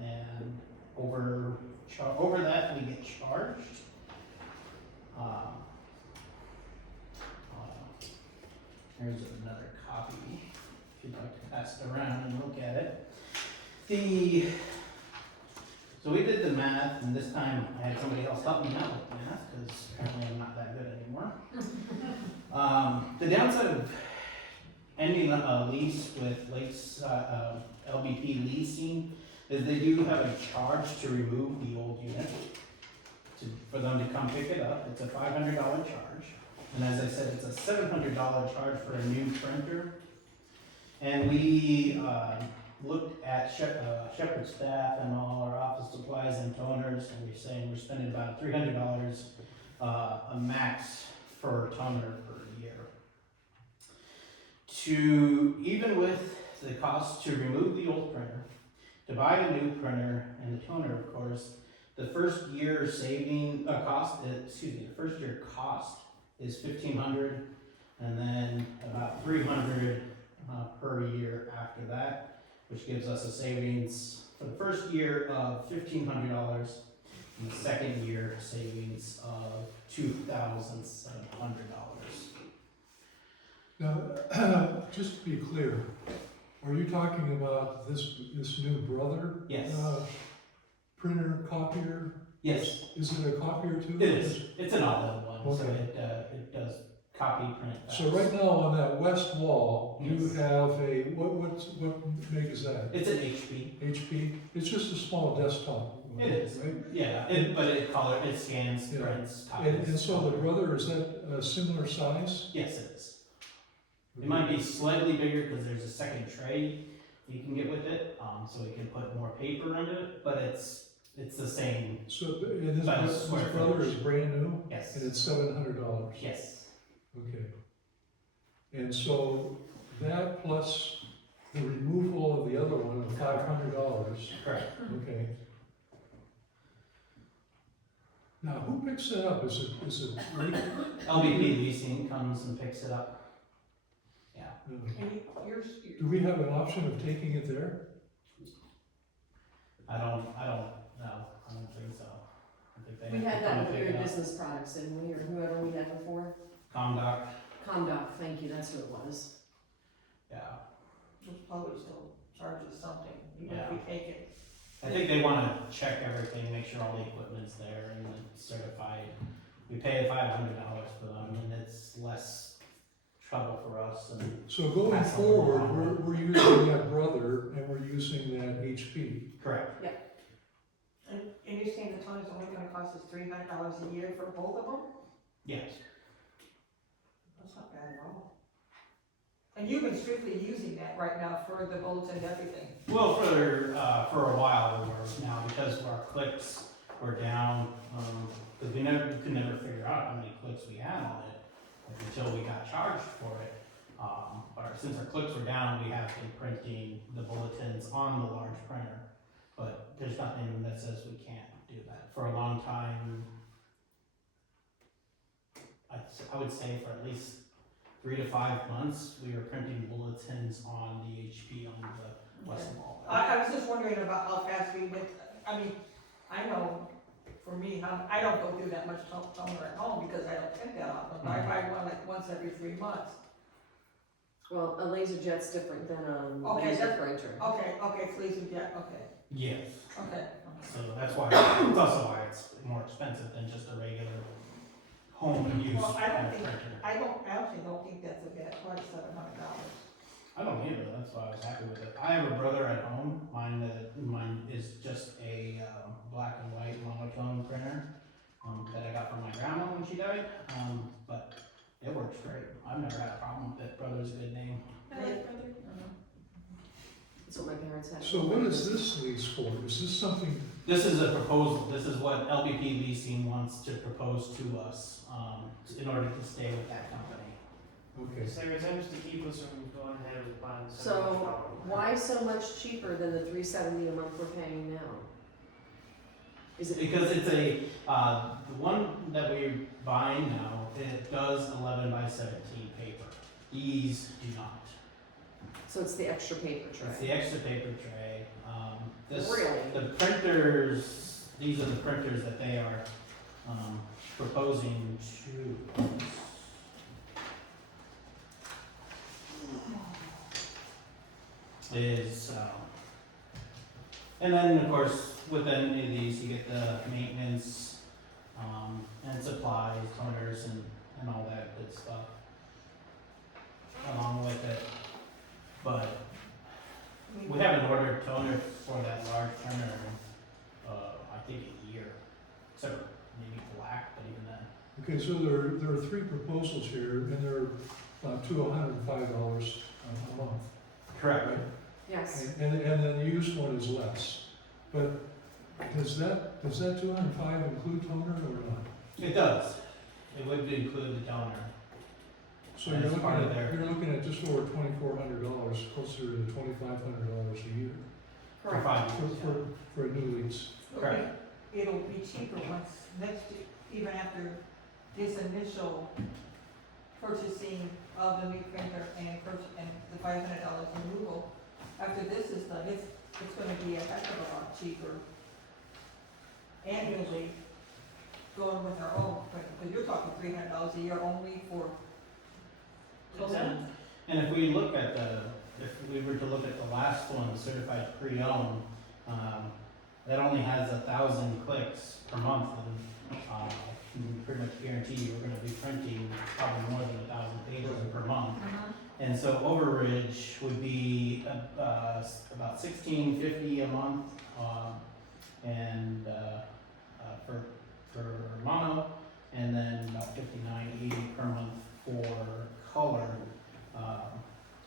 and over that we get charged. Here's another copy, if you'd like to pass it around and look at it. So we did the math, and this time I had somebody else help me out with the math, because apparently I'm not that good anymore. The downside of ending a lease with Lake's LBP Leasing is they do have a charge to remove the old unit. for them to come pick it up. It's a $500 charge. And as I said, it's a $700 charge for a new printer. And we looked at Shepherd staff and all our office supplies and toners, and we're saying we're spending about $300 a max for toner per year. Even with the cost to remove the old printer, to buy a new printer and the toner, of course, the first year cost is $1,500, and then about $300 per year after that, which gives us a savings for the first year of $1,500, and the second year savings of $2,700. Now, just to be clear, are you talking about this new Brother? Yes. Printer, copier? Yes, Is it a copier too? it is. It's an all-in one, so Okay. it does copy, print, fax. So right now on that west wall, you Yes. have a, what make is that? It's an HP. HP? It's just a small desktop. It is. Right? Yeah, but it scans, Yeah. prints, And copies. so the Brother, is that a similar size? Yes, it is. It might be slightly bigger because there's a second tray you can get with it, so we can put more paper into it, but it's the same. So, and his About a his square Brother footage. is brand new, Yes. and it's $700? Yes. Okay. And so that plus the removal of the other one of $500, Correct. okay. Now, who picks that up? Is it LBP leasing comes and picks it up. Yeah. And do we have an option of taking it there? I don't know. I don't think so. I think they We have had to come that and with pick your it up. business products, didn't we, or whoever we had before? Comdoc, Condoc, thank you, that's who it was. yeah. Which probably still charges something, even if we take it. I think they wanna check everything, make sure all the equipment's there and it's certified. We pay $500 for them and it's less trouble for us and. So going Pass on forward, along. we're using that Brother and we're using that HP. Correct. And you're saying the toner's only gonna cost us $300 a year for both of them? Yes. That's not bad at all. And you've been strictly using that right now for the bulletin and everything? Well, for a while we were now because our clicks were down, because we could never figure out how many clicks we had on it until we got charged for it. But since our clicks were down, we have been printing the bulletins on the large printer. But there's nothing that says we can't do that. For a long time, I would say for at least 3 to 5 months, we were printing bulletins on the HP on the west wall. I was just wondering about how fast we went, I mean, I know, for me, I don't go through that much toner at home because I don't print that often, but I buy one like once every 3 months. Well, a laser jet's different than a Okay, laser that- printer. Okay, please, yeah, okay, Yes. okay. So that's why, it's also why it's more expensive than just a regular home use Well, I don't think- printer. I actually don't think that's a bad price, $700. I don't either, that's why I was happy with it. I have a brother at home, mine is just a black and white monotone printer that I got from my grandma when she died, but it works great. I've never had a problem with it. Brother's a good name. I like Brother. That's what my parents had. So what is this lease for? Is this something, This is a proposal, this is what LBP Leasing wants to propose to us, in order to stay with that company. okay. Sarah attempts to keep us from going ahead with buying the So, $700. why so much cheaper than the $370 a month we're paying now? Is it? Because it's the one that we're buying now, it does 11 by 17 paper. These do not. So it's the extra paper It's tray? the extra paper tray. Really? The printers, these are the printers that they are proposing to us. And then of course, with any of these, you get the maintenance, and supplies, toners and all that good stuff along with it. But we haven't ordered toner for that large printer in, I think a year, except for maybe Okay, so there are three proposals here, and they're to $105 a month, Correct. right? Yes, And then the used one is less. But does that 205 include toner or not? It does. It would include the toner. So you're That's looking part of at, their- you're looking at just over $2,400, closer to $2,500 a year For correct. 5 years. for a new lease. Correct. It'll be cheaper once, even after this initial purchasing of the new printer and the $500 removal. After this is done, it's gonna be a heck of a lot cheaper annually going with our own printer, because you're talking $300 a year only for toner. And if we look at if we were to look at the last one, certified pre-owned, that only has 1,000 clicks per month, and I can pretty much guarantee you we're gonna be printing probably more than 1,000 pages per month. And so overage would be about $16.50 a month, and for mono, and then about $59.80 per month for color.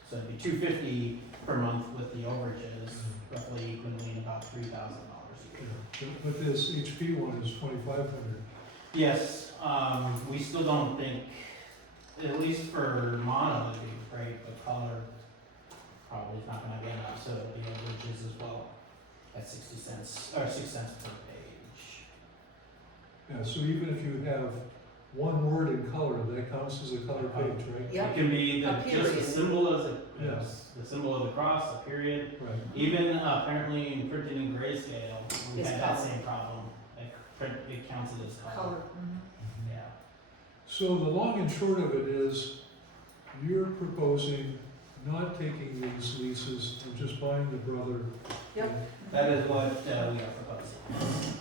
So it'd be $250 per month with the overages, roughly equivalent about $3,000 a year. But this HP one is $2,500. Yes, we still don't think, at least for mono, it'd be great, but color probably is not gonna be enough, so the overages as well at 60 cents, or 6 cents per page. Yeah, so even if you have one word in color, that counts as a color page, right? Yep. It can be A just the period. symbol as Yes. the symbol of the cross, a period. Right. Even apparently in printing in grayscale, we It's had that color. same problem. It counts it as color. Color. Yeah. So the long and short of it is, you're proposing not taking these leases and just buying the brother. Yep. That is what we are proposing.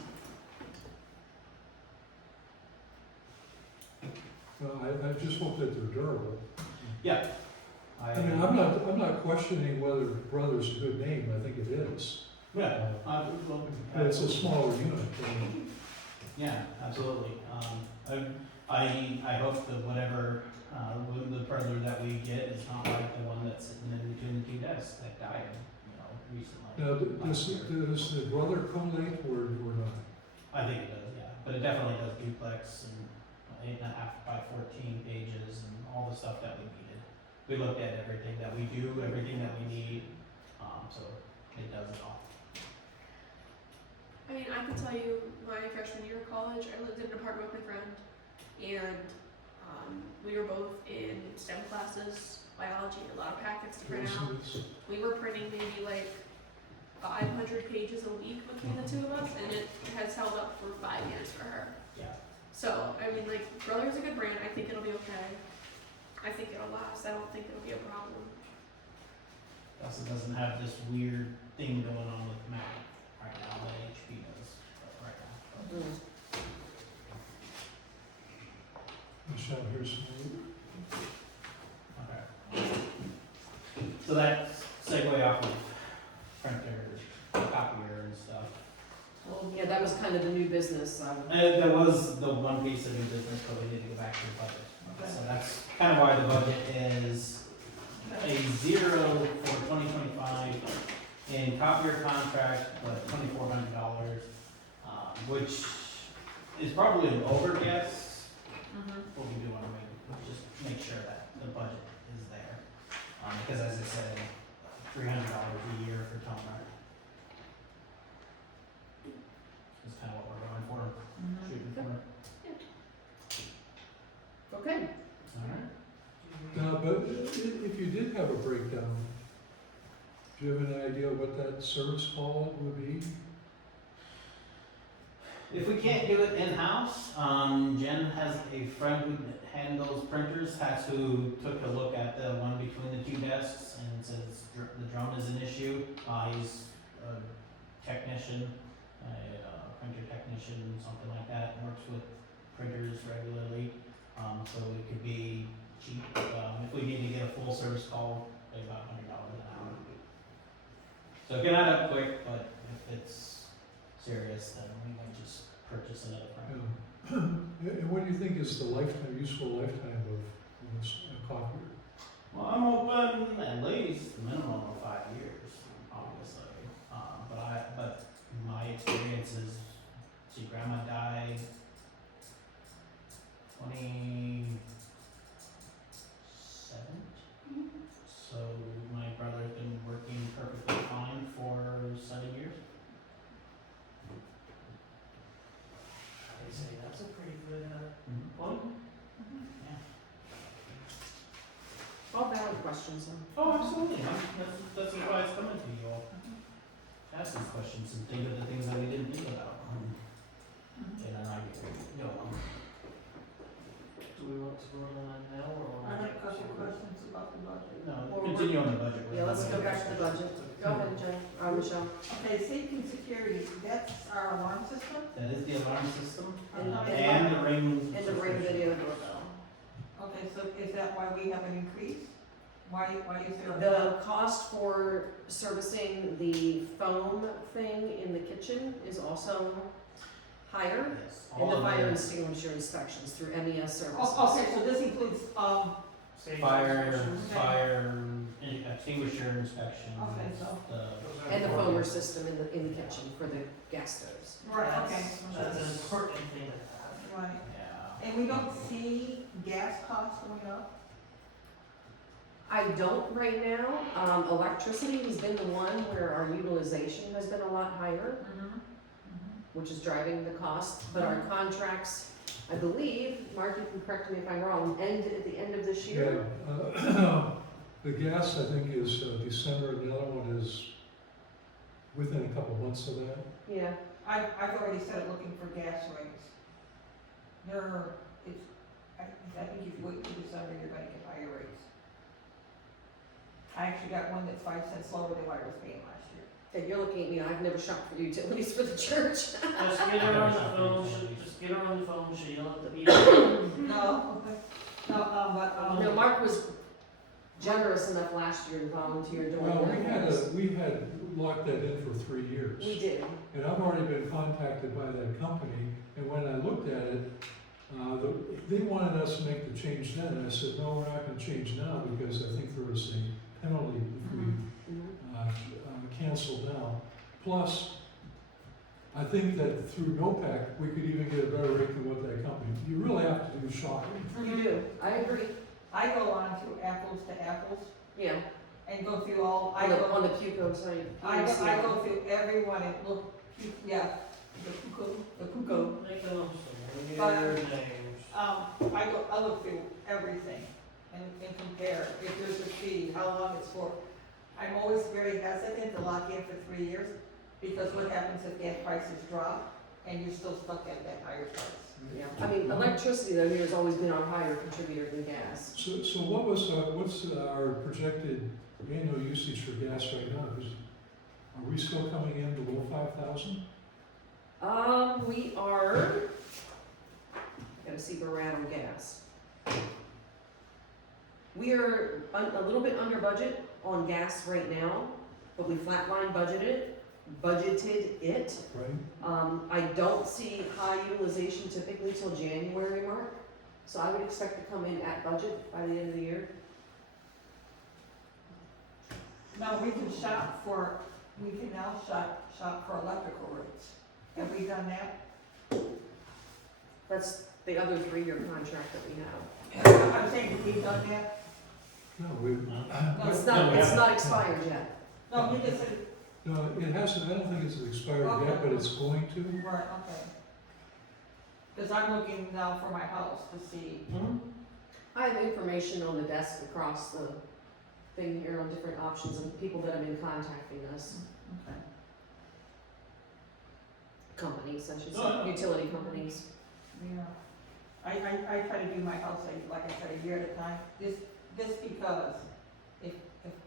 I just hope that they're durable. I mean, I'm not questioning whether brother's a good name, I think it is. Yeah, But it's a smaller unit. Yeah, absolutely. I hope that whatever the brother that we get is not like the one that's sitting in between the two desks that died, recently. Now, does the brother collate or not? I think it does, yeah, but it definitely does duplex and 8.5 by 14 pages and all the stuff that we needed. We looked at everything that we do, everything that we need, so it does it all. I mean, I can tell you, my freshman year of college, I lived in an apartment with my friend, and we were both in STEM classes, biology, a lot of packets to print out. We were printing maybe like 500 pages a week between the two of us, and it has held up for 5 years for her. Yeah. So, I mean, like, Brother's a good brand. I think it'll be okay. I think it'll last. I don't think it'll be a problem. Also doesn't have this weird thing going on with Mac right now that HP does right now. Mm. Michelle, here's some. Okay. So that's segue off of printer, copier and stuff. Yeah, that was kind of the new business, That was the one piece of new business, but we need to go back to the budget. So that's kind of why the budget is a 0 for 2025 in copier contract, but $2,400, which is probably an over guess. What we do want to just make sure that the budget is there. Because as I said, $300 a year for toner is kind of what we're going for, shooting for. Okay. Alright. But if you did have a breakdown, do you have any idea what that service call would be? If we can't do it in-house, Jen has a friend who handles printers, who took a look at the one between the two desks and says the drum is an issue. He's a technician, a printer technician, something like that, works with printers regularly. So it could be cheap. If we need to get a full service call, maybe about $100 an hour. So it can add up quick, but if it's serious, then we might just purchase another Yeah. printer. And what do you think is the useful lifetime of this copier? Well, I'm hoping at least a minimum of 5 years, obviously. But my experience is, see, Grandma died 2017. So my brother's been working perfectly fine for 7 years. I'd say that's a pretty good point. Yeah. All valid questions, though. Oh, absolutely. That's why it's coming to you all. Ask these questions and think of the things that we didn't think about. Get an idea. Do we want to vote on that now or? I have a couple questions about the budget. No, Well, continue on the budget. Yeah, let's go back to the budget. Go ahead, Jen, Michelle. Okay, safety and security, that's our alarm system? That is the alarm system And- and the ring. And the ring video doorbell. Okay, so is that why we have an increase? Why is there? The cost for servicing the foam thing in the kitchen is also higher. Yes. And all the of fire the extinguisher inspections through MES services. Oh, okay, so this includes, Safety Fire, inspections. fire, extinguisher inspection. Okay, so- The, And the foamer system in the kitchen for the gas stoves. right, okay. That's an important thing to have. Right, yeah. and we don't see gas costs going up? I don't right now. Electricity has been the one where our utilization has been a lot higher, which is driving the cost. But our contracts, I believe, Mark, you can correct me if I'm wrong, end at the end of this year. Yeah, the gas, I think, is December, and the other one is within a couple months of that. Yeah. I've already started looking for gas rates. I think if you wait till December, you're gonna get higher rates. I actually got one that's 5 cents lower than what I was paying last year. And you're looking at me, I've never shopped for utilities for the church. Just get her on the phone, just get her on the phone, she'll yell at the meter. No, No, Mark was generous enough last year to volunteer doing Well, that. we had locked that in for 3 years. We did. And I've already been contacted by that company, and when I looked at it, they wanted us to make the change then, and I said, no, we're not gonna change now, because I think there was a penalty if we cancel now. Plus, I think that through NOPEC, we could even get a better rate than what that company, you really have to do shopping. You do, I agree. I go on to apples, Yeah, and go through all, on the Puco site. I go through everyone and look, yeah, the Puco. Make them up, But- your names. I look through everything and compare if there's a fee, how long it's for. I'm always very hesitant to lock in for 3 years, because what happens if gas prices drop and you're still stuck at that higher price? Yeah, I mean, electricity though here has always been our higher contributor than gas. So what's our projected annual usage for gas right now? Are we still coming in below 5,000? We are, gotta see where we're at on gas. We are a little bit under budget on gas right now, but we flatline budgeted it. Right? I don't see high utilization typically till January, Mark, so I would expect to come in at budget by the end of the year. Now, we can now shop for electrical rates. Have we done that? That's the other 3-year contract that we have. I'm saying, have we done that? No, we, No, It's No, we not haven't. expired yet. No, you just said, no, it hasn't, I don't think it's expired yet, but it's going to. right, okay. Because I'm looking now for my house to see. I have information on the desk across the thing here on different options and people that have been contacting us. Okay. Companies, I should Oh, I know. say, utility companies. Yeah. I try to do my house, like I said, a year at a time, just because if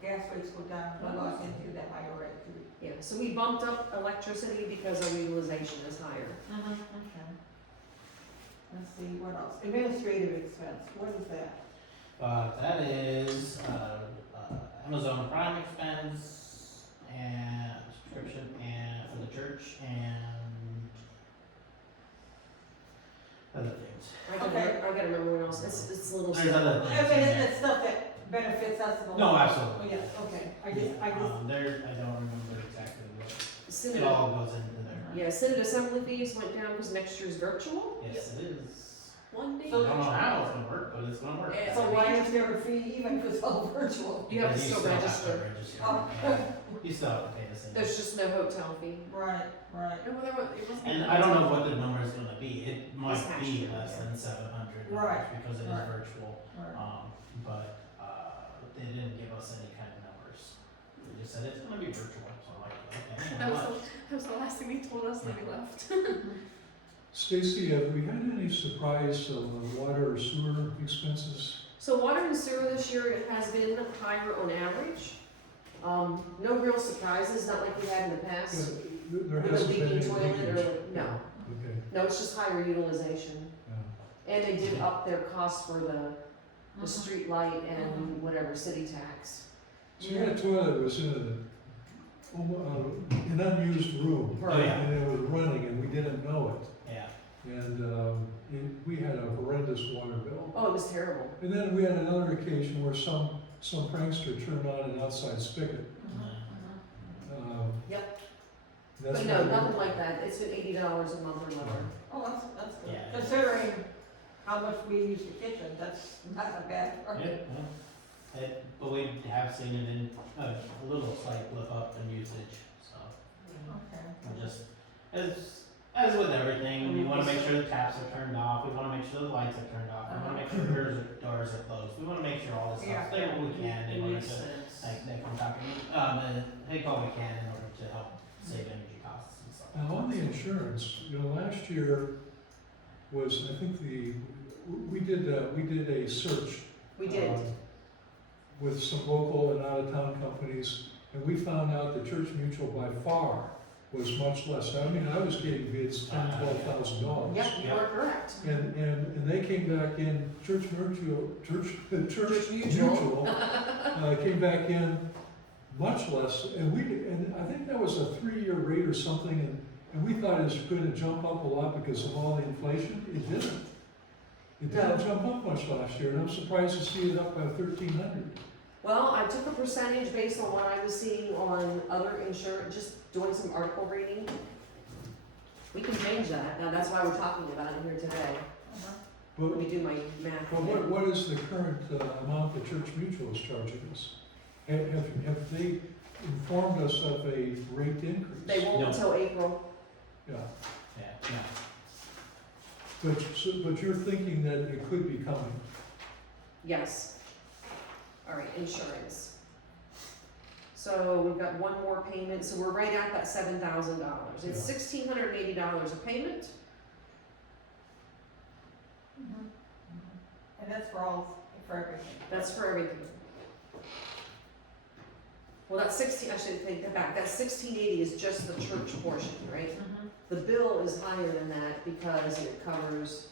gas rates go down, we'll lock into that higher rate too. Yeah, so we bumped up electricity because our utilization is higher. Okay. Let's see, what else? Administrative expense, what is that? That is, Amazon Prime expense and subscription and for the church and there's other I things mean, in there. it's stuff that benefits us in the No, long run. absolutely. Oh, yes, okay, I just, There, I don't remember exactly what, it Synod, all goes into there. yeah, Synod assembly fees went down because next year's virtual. Yes, it is. One day. I don't know how it's gonna work, but it's gonna work. Yeah. so why is there a fee even if it's all virtual? You have to Because still register. Oh. Yeah. You still have to pay the same. There's just no hotel fee. Right, right, No, there was, it wasn't. And I don't know what the number is gonna be, it might It's be actually, less yeah. than 700 Right, because it is right. virtual. right. But, they didn't give us any kind of numbers. They just said it's gonna be virtual, so I'm like, okay, That how was, much? that was the last thing they told us when we left. Stacy, have we had any surprise water or sewer expenses? So water and sewer this year, it has been higher on average. No real surprises, not like we had in the past. There With a hasn't been leaking any toilet leakage? or, no, Okay, no, it's just higher utilization. yeah. And they did up their cost for the Mhm. street light and whatever, city tax. So that toilet was in an unused room. Right. Oh, yeah. And it was running and we didn't know it. Yeah, And we had a horrendous water bill. Oh, it was terrible. And then we had another occasion where some prankster turned on an outside spigot. Yep. That's But no, what- nothing like that. It's been $80 a month or lower. Oh, that's good. Yeah. Considering how much we use the kitchen, that's not a bad. yeah, but we have seen it in a little slight blip up in usage, so. Okay. We just, as with everything, we wanna make sure the taps are turned off, we wanna make sure the lights are turned off, we wanna make sure doors are closed, we wanna make sure all this stuff's there when we can, It in order makes to, sense. like I'm talking, take all we can in order to help save energy costs and stuff. Now, on the insurance, last year was, I think we did a search. We did. With some local and out-of-town companies, and we found out that Church Mutual by far was much less. I mean, I was getting bids $10,000, $12,000. Yep, you are correct. And they came back in, Church Mutual. Mutual, came back in much less, and I think that was a 3-year rate or something, and we thought it was gonna jump up a lot because of all the inflation. It didn't. It didn't jump up much last year, and I'm surprised to see it up by 1,300. Well, I took a percentage based on what I was seeing on other insurance, just doing some article reading. We can change that. Now, that's why we're talking about it here today. Let But me do my math. But what is the current amount that Church Mutual is charging us? Have they informed us of a rate increase? They won't No. until April. Yeah, Yeah, but you're thinking that it could be coming. Yes. All right, insurance. So we've got one more payment, so we're right at that $7,000. It's Yeah. $1,680 a payment. And that's for everything. That's for everything. Well, that's 16, I should take that back. That 1680 is just the church portion, right? The bill is higher than that because it covers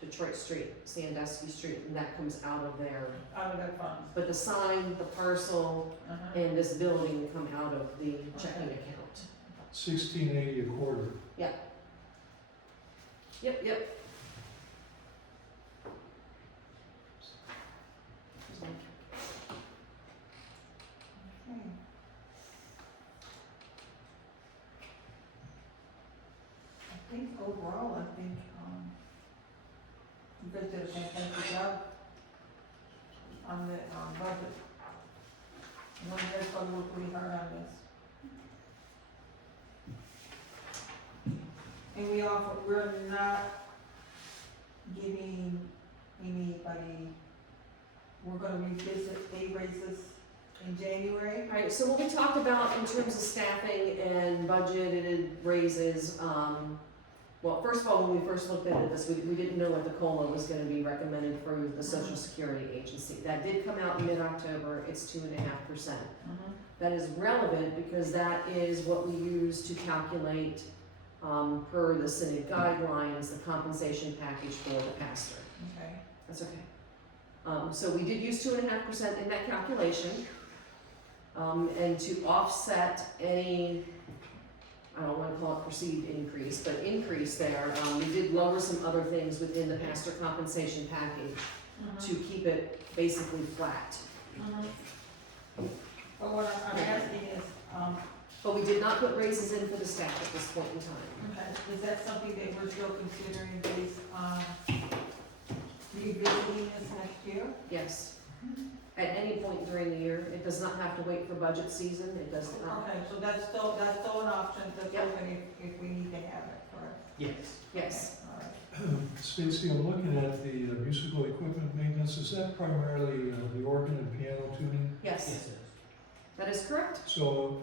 Detroit Street, Sandusky Street, and that comes out of there. Out of that funds. But the sign, the parcel, and this building come out of the checking account. $16.80 a quarter. Yep. Okay. I think overall, you guys did a fantastic job on the, budget. I know you guys probably worked pretty hard on this. And we're not giving anybody, we're gonna revisit pay raises in January. Right, so what we talked about in terms of staffing and budgeted raises, well, first of all, when we first looked into this, we didn't know what the COLA was gonna be recommended through the Social Security Agency. That did come out in mid-October, it's 2.5%. That is relevant because that is what we use to calculate, per the Synod guidelines, the compensation package for the pastor. Okay. That's okay. So we did use 2.5% in that calculation. And to offset any, I don't wanna call it perceived increase, but increase there, we did lower some other things within the pastor compensation package to keep it basically flat. But what I'm asking is, But we did not put raises in for the staff at this point in time. is that something that we're still considering based on revisiting this next year? Yes. At any point during the year, it does not have to wait for budget season, it does not. Okay, so that's still an option, that's Yep. open if we need to have it, correct? Yes. Yes, All right. Stacy, I'm looking at the musical equipment maintenance, is that primarily the organ and piano tuning? yes, Yes, it is. that is correct. So,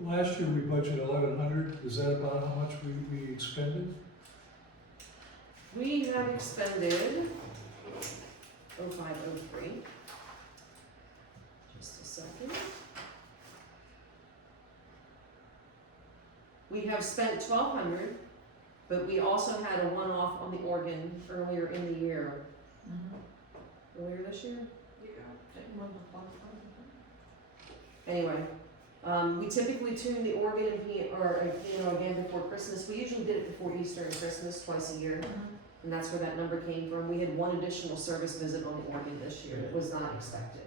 last year we budgeted 1,100, is that about how much we expended? We have expended 0503. Just a second. We have spent 1,200, but we also had a one-off on the organ earlier in the year. Earlier this year? Anyway, we typically tune the organ and piano again before Christmas. We usually did it before Easter and Christmas, twice a year. And that's where that number came from. We had one additional service visit on the organ this year. It was not expected.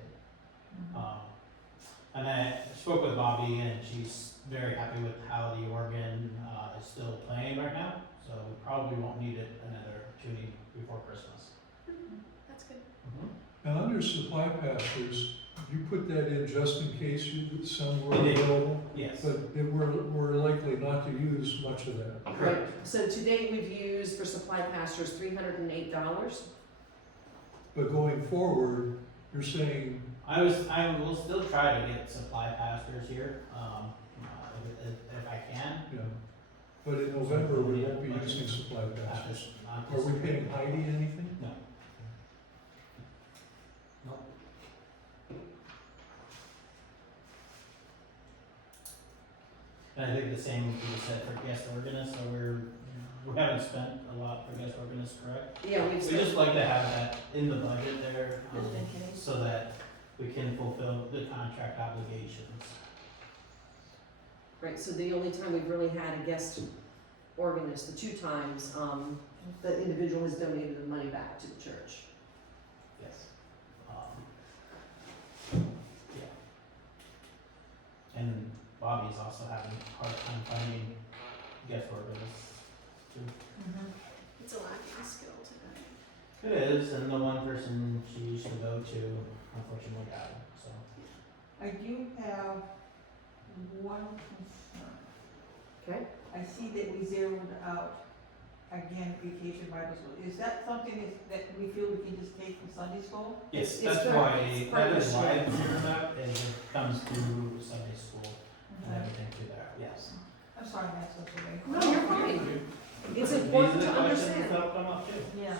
And I spoke with Bobby, and she's very happy with how the organ is still playing right now. So we probably won't need it another tuning before Christmas. That's good. And under supply pastures, you put that in just in case some were We did. available? Yes. But we're likely not to use much of that. Correct. So to date, we've used for supply pastures $308. But going forward, you're saying, I will still try to get supply pastors here, if I can. you know, but in November, we won't be using supply pastures. Are we paying Heidi anything? No. Nope. And I think the same would be said for guest organists, so we haven't spent a lot for guest organists, correct? Yeah, we've We spent. just like to have that in the budget there, so that we can fulfill the contract obligations. Right, so the only time we've really had a guest organist, the two times, the individual has donated the money back to the church. Yes. Yeah. And Bobby's also having a hard time finding guest organists too. It's a lacking skill today. It is, and the one person she used to go to unfortunately died, so. I do have one concern. Okay? I see that we zeroed out, again, vacation Bible school. Is that something that we feel we can just take from Sunday school? Yes, It's that's part- why, it's part that of is the why share. it's zeroed out, is it comes through Sunday school and everything through there, yes. I'm sorry, that's such a big. No, you're fine. It's These important are the to questions understand. that'll come up too, Yeah.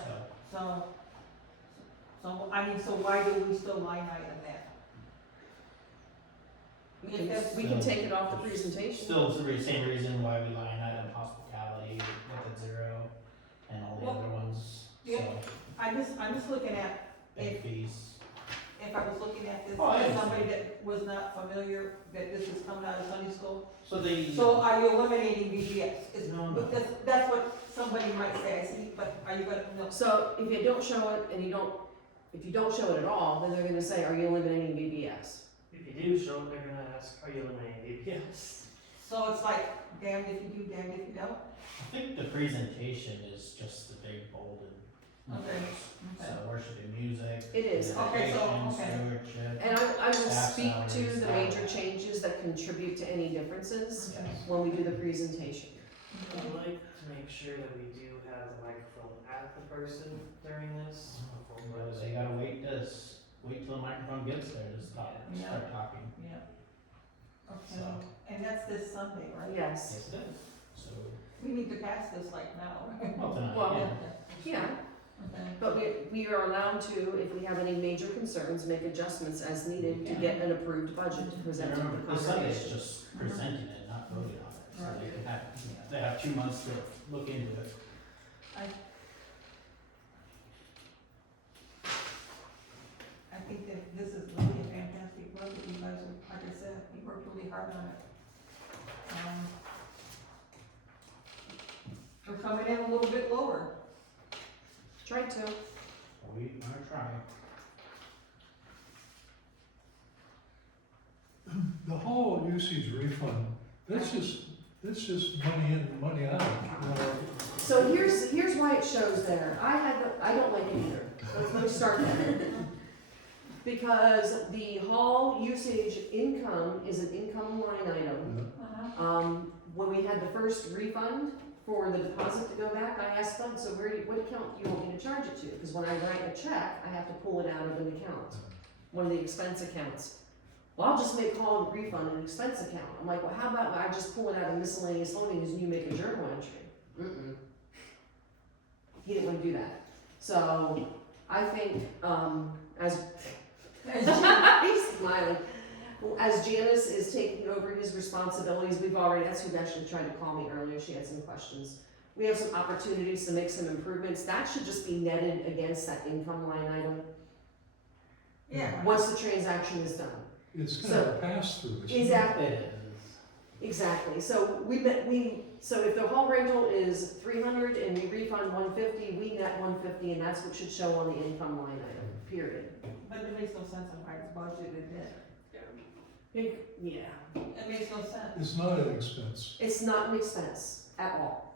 so. So why do we still line item that? We can take it off the presentation. Still the same reason why we line item hospitality with a zero and all the Well, other ones, yeah. so, I'm just looking at, big fees. if I was looking at this, Oh, I as understand. somebody that was not familiar, that this is coming out of Sunday school. So the. So are you eliminating VBS? No, no. But that's what somebody might say, I see, but are you gonna, no, So if you don't show it and if you don't show it at all, then they're gonna say, are you eliminating VBS? If you do show it, they're gonna ask, are you eliminating VPS? so it's like damned if you do, damned if you don't? I think the presentation is just the big bolded numbers. Okay. So worship and music. It is. Okay, so, dedication, okay. Stewardship. And I will Staff speak to salaries, the that. major changes that contribute to any differences Okay. when we do the presentation. I'd like to make sure that we do have the microphone at the person during this. Well, they gotta wait till the microphone gets there to start talking. Yeah. Okay, So. and that's this Sunday, right? Yes. Yes, it is. So, We need to pass this like now. well, tonight, Well, yeah. Yeah, Okay. but we are allowed to, if we have any major concerns, make adjustments as needed to get an approved budget to present And to the remember, the Sunday is congregation. just presenting it, not voting on it, so Right. they can have, they have 2 months to look into it. I think that this is really a fantastic budget, you guys, like I said, you worked really hard on it. We're coming in a little bit lower. Try to. We are trying. The hall usage refund, that's just money in, money out, you know. So here's why it shows there. I don't like it either. Let me start there. Because the hall usage income is an income line item. When we had the first refund for the deposit to go back, I asked Bud, so what account do you want me to charge it to? Because when I write a check, I have to pull it out of an account, one of the expense accounts. Well, I'll just make call and refund an expense account. I'm like, well, how about I just pull it out of miscellaneous holdings and you make a journal entry? He didn't want to do that. So I think, as he's smiling. As Janice is taking over his responsibilities, that's who actually tried to call me earlier, she had some questions. We have some opportunities to make some improvements, that should just be netted against that income line item, Yeah. once the transaction is done. It's kind of a pass-through. isn't it? Exactly, It is. exactly, so so if the hall rental is 300 and we refund 150, we net 150 and that's what should show on the income line item, period. But it makes no sense on why it's budgeted in. Yeah, It makes no sense. It's not an expense. it's not an expense at all.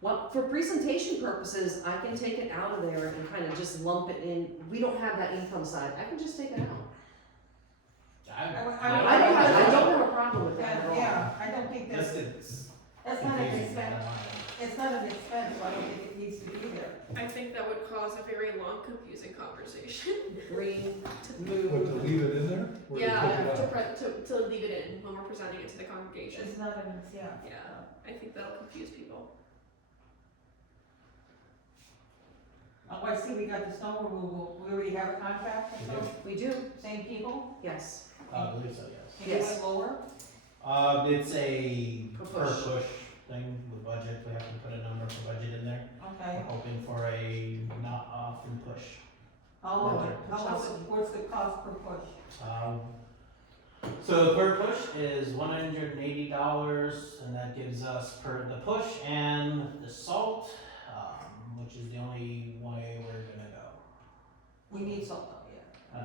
Well, for presentation purposes, I can take it out of there and kind of just lump it in. We don't have that income side. I can just take it out. I don't have a problem with that at all. Yeah, I don't think Just that's not an confusing expense. that line. It's not an expense, so I don't think it needs to be there. I think that would cause a very long, confusing conversation. Green, What, move. to leave it in there? Or to Yeah, take it out? to leave it in when we're presenting it to the congregation. It's not an, yeah. Yeah, I think that'll confuse people. Oh, I see, we got the snow removal, we already have a contract, We so, do. We do, same people? yes. I believe so, yes. Can you Yes. go lower? It's a Per per push. push thing, the budget, we have to put a number for budget in there. Okay. We're hoping for a not often push. What's the cost per push? So per push is $180, and that gives us per the push and the salt, which is the only way we're gonna go. We need salt though, yeah.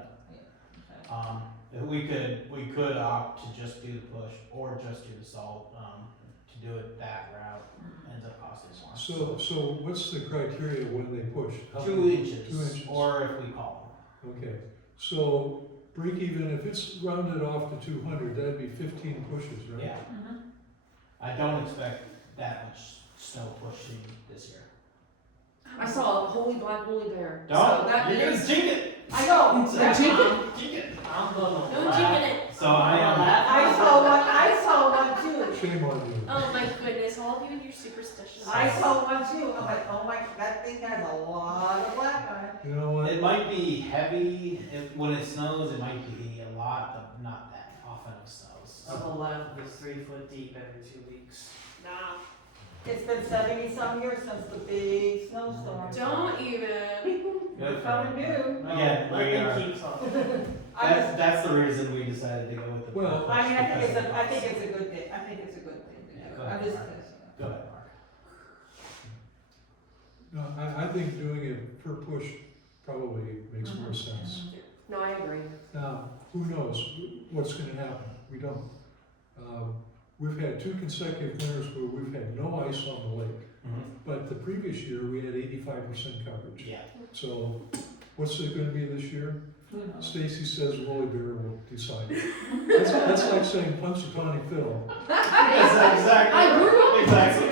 Uh, Okay. We could opt to just do the push or just do the salt. To do it that route ends up costing us more. So what's the criteria when they push? How 2 many- inches, 2 inches. or if we call Okay, so break even, if it's rounded off to 200, that'd be 15 pushes, them. right? Yeah, I don't expect that much snow pushing this year. I saw a holy black woolly bear. Don't, So that you're gonna is, jink it. I know, Yeah. jink it. I'm gonna No laugh. jigging it. So I am. I saw one too. Shame on you. Oh my goodness, all of you and your superstitions. I saw one too, I'm like, oh my, that thing has a lot of black on it. You know what? It might be heavy when it snows. It might be a lot, but not that often of snows. I'm gonna laugh if it's 3 foot deep every 2 weeks. Nah. It's been 70-some years since the big snowstorm. Don't even. Good for Coming it. due. Again, let we them are. keep talking. That's the reason we decided to go with the. Well, I mean, I think because of it's the a good thing, I think it's a good thing to Yeah, do. go I'm ahead, just, Mark. Go ahead, Mark. No, I think doing it per push probably makes more sense. No, I agree. Now, who knows what's gonna happen? We don't. We've had 2 consecutive winters where we've had no ice on the lake, but the previous year we had 85% coverage. Yeah. So what's it gonna be this year? who knows? Stacy says Woolly Bear will decide. That's like saying Punxsutawney Phil. Exactly. I grew up. Exactly.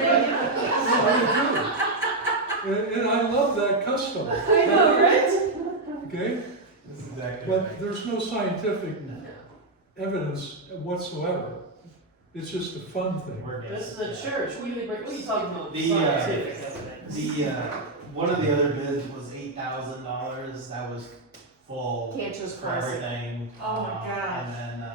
And I love that custom, I know, right? okay? That's exactly But right. there's no scientific No, evidence whatsoever. It's just a fun thing. we're This is guessing, a yeah. church. What are you talking about? The, Scientific evidence. The one of the other bids was $8,000. That was full Cantor's for Classic. everything. Oh my gosh. And then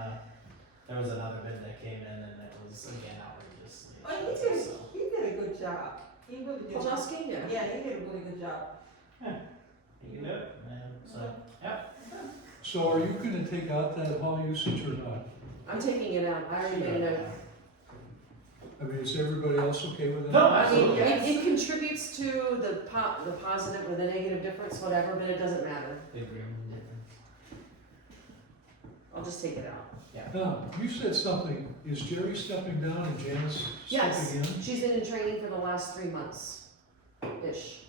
there was another bid that came in, and it was again outrageously. Oh, expensive, he did a good job. He really did. Pulaski, yeah. Yeah, he did a really good job. so you can do it, man. So So are you gonna take out that hall usage or not? I'm taking it out. I already made a note. I mean, is everybody else okay with that? No, I mean, absolutely. it contributes to the positive or the negative difference, whatever, but it doesn't matter. Big room and different. I'll just take it out. Now, you said something, is Jerry stepping down and Janice Yes. stepping in? She's been in training for the last 3 months, ish.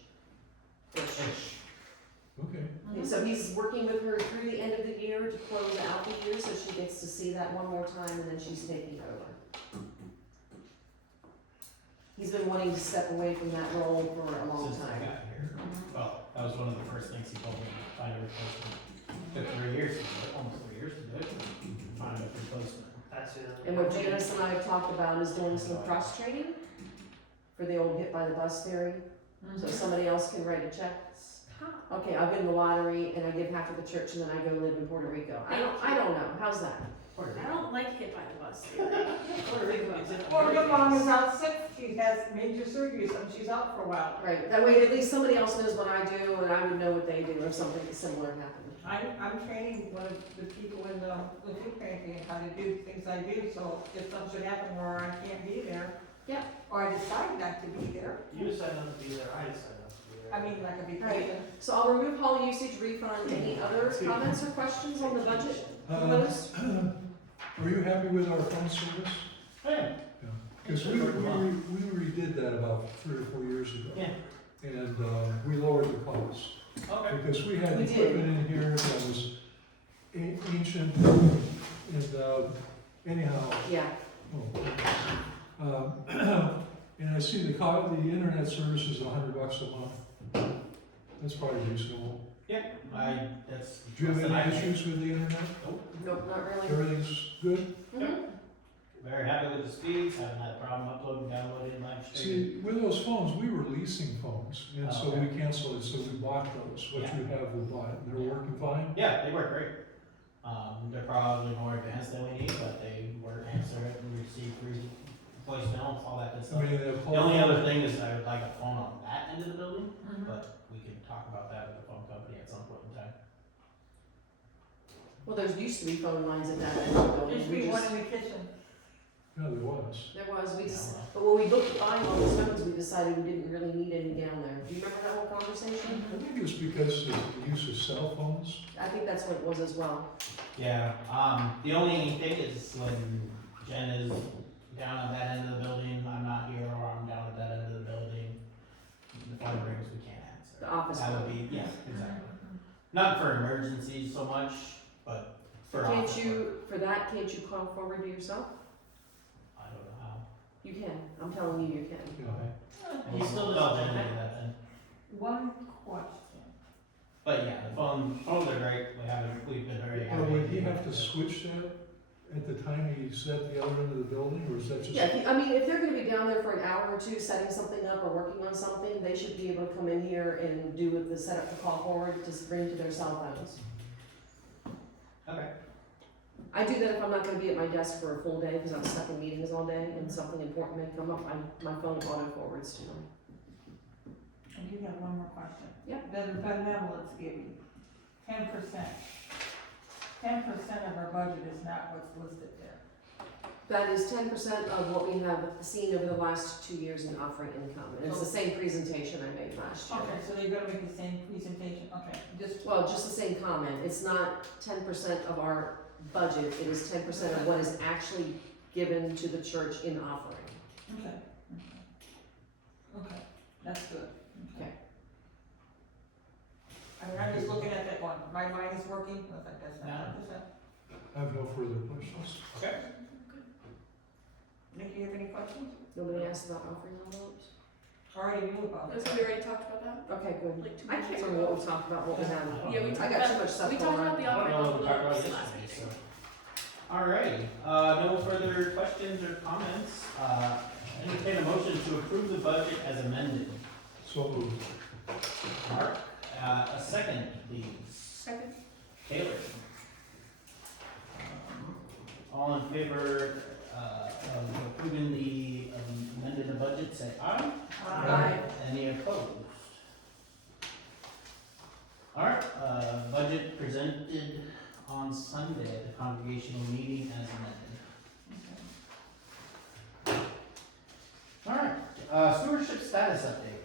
Okay, So he's working with her through the end of the year to close out the year, so she gets to see that one more time, and then she's taking over. He's been wanting to step away from that role for a long Since I time. got here. Well, that was one of the first things he told me, find a replacement. Took 3 years to do it, almost 3 years to do it, find a replacement. That's it. And what Janice and I have talked about is doing some cross-training for the old hit by the bus theory, so somebody else can write a check. Okay, I'll win the lottery and I give half of the church and then I go live in Puerto Rico. I don't know, how's that? I don't like hit by the bus theory. Puerto Rico is in Or your mom is out sick, she has major surgery, so she's out for a while. Right, that way at least somebody else knows what I do and I would know what they do if something similar happened. I'm training one of the people in the food pantry and how to do things I do, so if something should happen where I can't be there. Yeah. Or I decide not to be there, You decide not to be there, I decide not to be there. I mean, like a Right. vacation. So I'll remove hall usage refund. Any other comments or questions on the budget? Proposed? Are you happy with our phone service? Hey, Because we redid that about 3 or 4 years ago. Yeah. And we lowered the cost. okay. Because we had We did. equipment in here that was ancient and anyhow. Yeah, And I see the internet service is $100 a month. That's probably reasonable. That's. Do you have something I- any issues with the internet? nope, not really. Everything's good? Mhm. Very happy with the speeds, haven't had a problem uploading, downloading, live streaming. See, with those phones, we were leasing phones, and so Okay. we canceled it, so we bought those. What you have, we bought, and they're working fine? Yeah, they work great. They're probably more advanced than we need, but they work, answer it, and receive voice notes, all that good I stuff. mean, they're The only other thing is I would like a phone on that end of the building, Mhm. but we can talk about that with the phone company at some point in time. Well, there used to be phone lines at that end of the There building. should We be one just, in the kitchen. Yeah, there was. there was, we just, but when we looked at buying all those phones, we decided we didn't really need any down there. Do you remember that whole conversation? I think it was because of the use of cell phones. I think that's what it was as well. Yeah, the only thing is when Jen is down at that end of the building, I'm not here, or I'm down at that end of the building, the phone rings, we can't answer. The office That would phone. be, yeah, exactly. Not for emergencies so much, but for Can't office work. you, for that, can't you call forward to yourself? I don't know how. You can, I'm telling you, you can. Yeah. Okay. He still Well, doesn't then, have that then. One question. But yeah, the phones are great, we've been very happy. Would he have to switch that at the time he's at the other end of the building, or is that just? Yeah, I mean, if they're gonna be down there for an hour or two setting something up or working on something, they should be able to come in here and do the setup to call forward, just bring to their cell phones. Okay. I do that if I'm not gonna be at my desk for a full day, because I'm stuck in meetings all day, and something important may come up, my phone auto forwards to them. And you have one more question. Yep. The benevolence giving, 10%. 10% of our budget is not what's listed there. That is 10% of what we have seen over the last 2 years in offering income, and it's the same presentation I made last year. Okay, so they're gonna make the same presentation, okay, just. Well, just the same comment, it's not 10% of our budget, it is 10% of what is actually given to the church in offering. Okay. Okay, that's good. Okay. I mean, I'm just looking at that one, my mind is working, I was like, that's not 10%. I have no further questions. Okay. Nick, you have any questions? Nobody asked about offering envelopes? Already knew about That's it. we already talked about that. Okay, good. Like 2 I can't minutes remember ago. what we talked about, what we had. Yeah, we I talked got too about, much stuff we going talked on. about the I don't offering know what we talked about envelopes last yesterday, meeting. so. Alrighty, no further questions or comments, entertain a motion to approve the budget as amended. So moved. Mark, a second, please. Second. Taylor. All in favor, of approving the amended budget, say aye. Aye. Any opposed? Alright, budget presented on Sunday at the congregational meeting as amended. status update.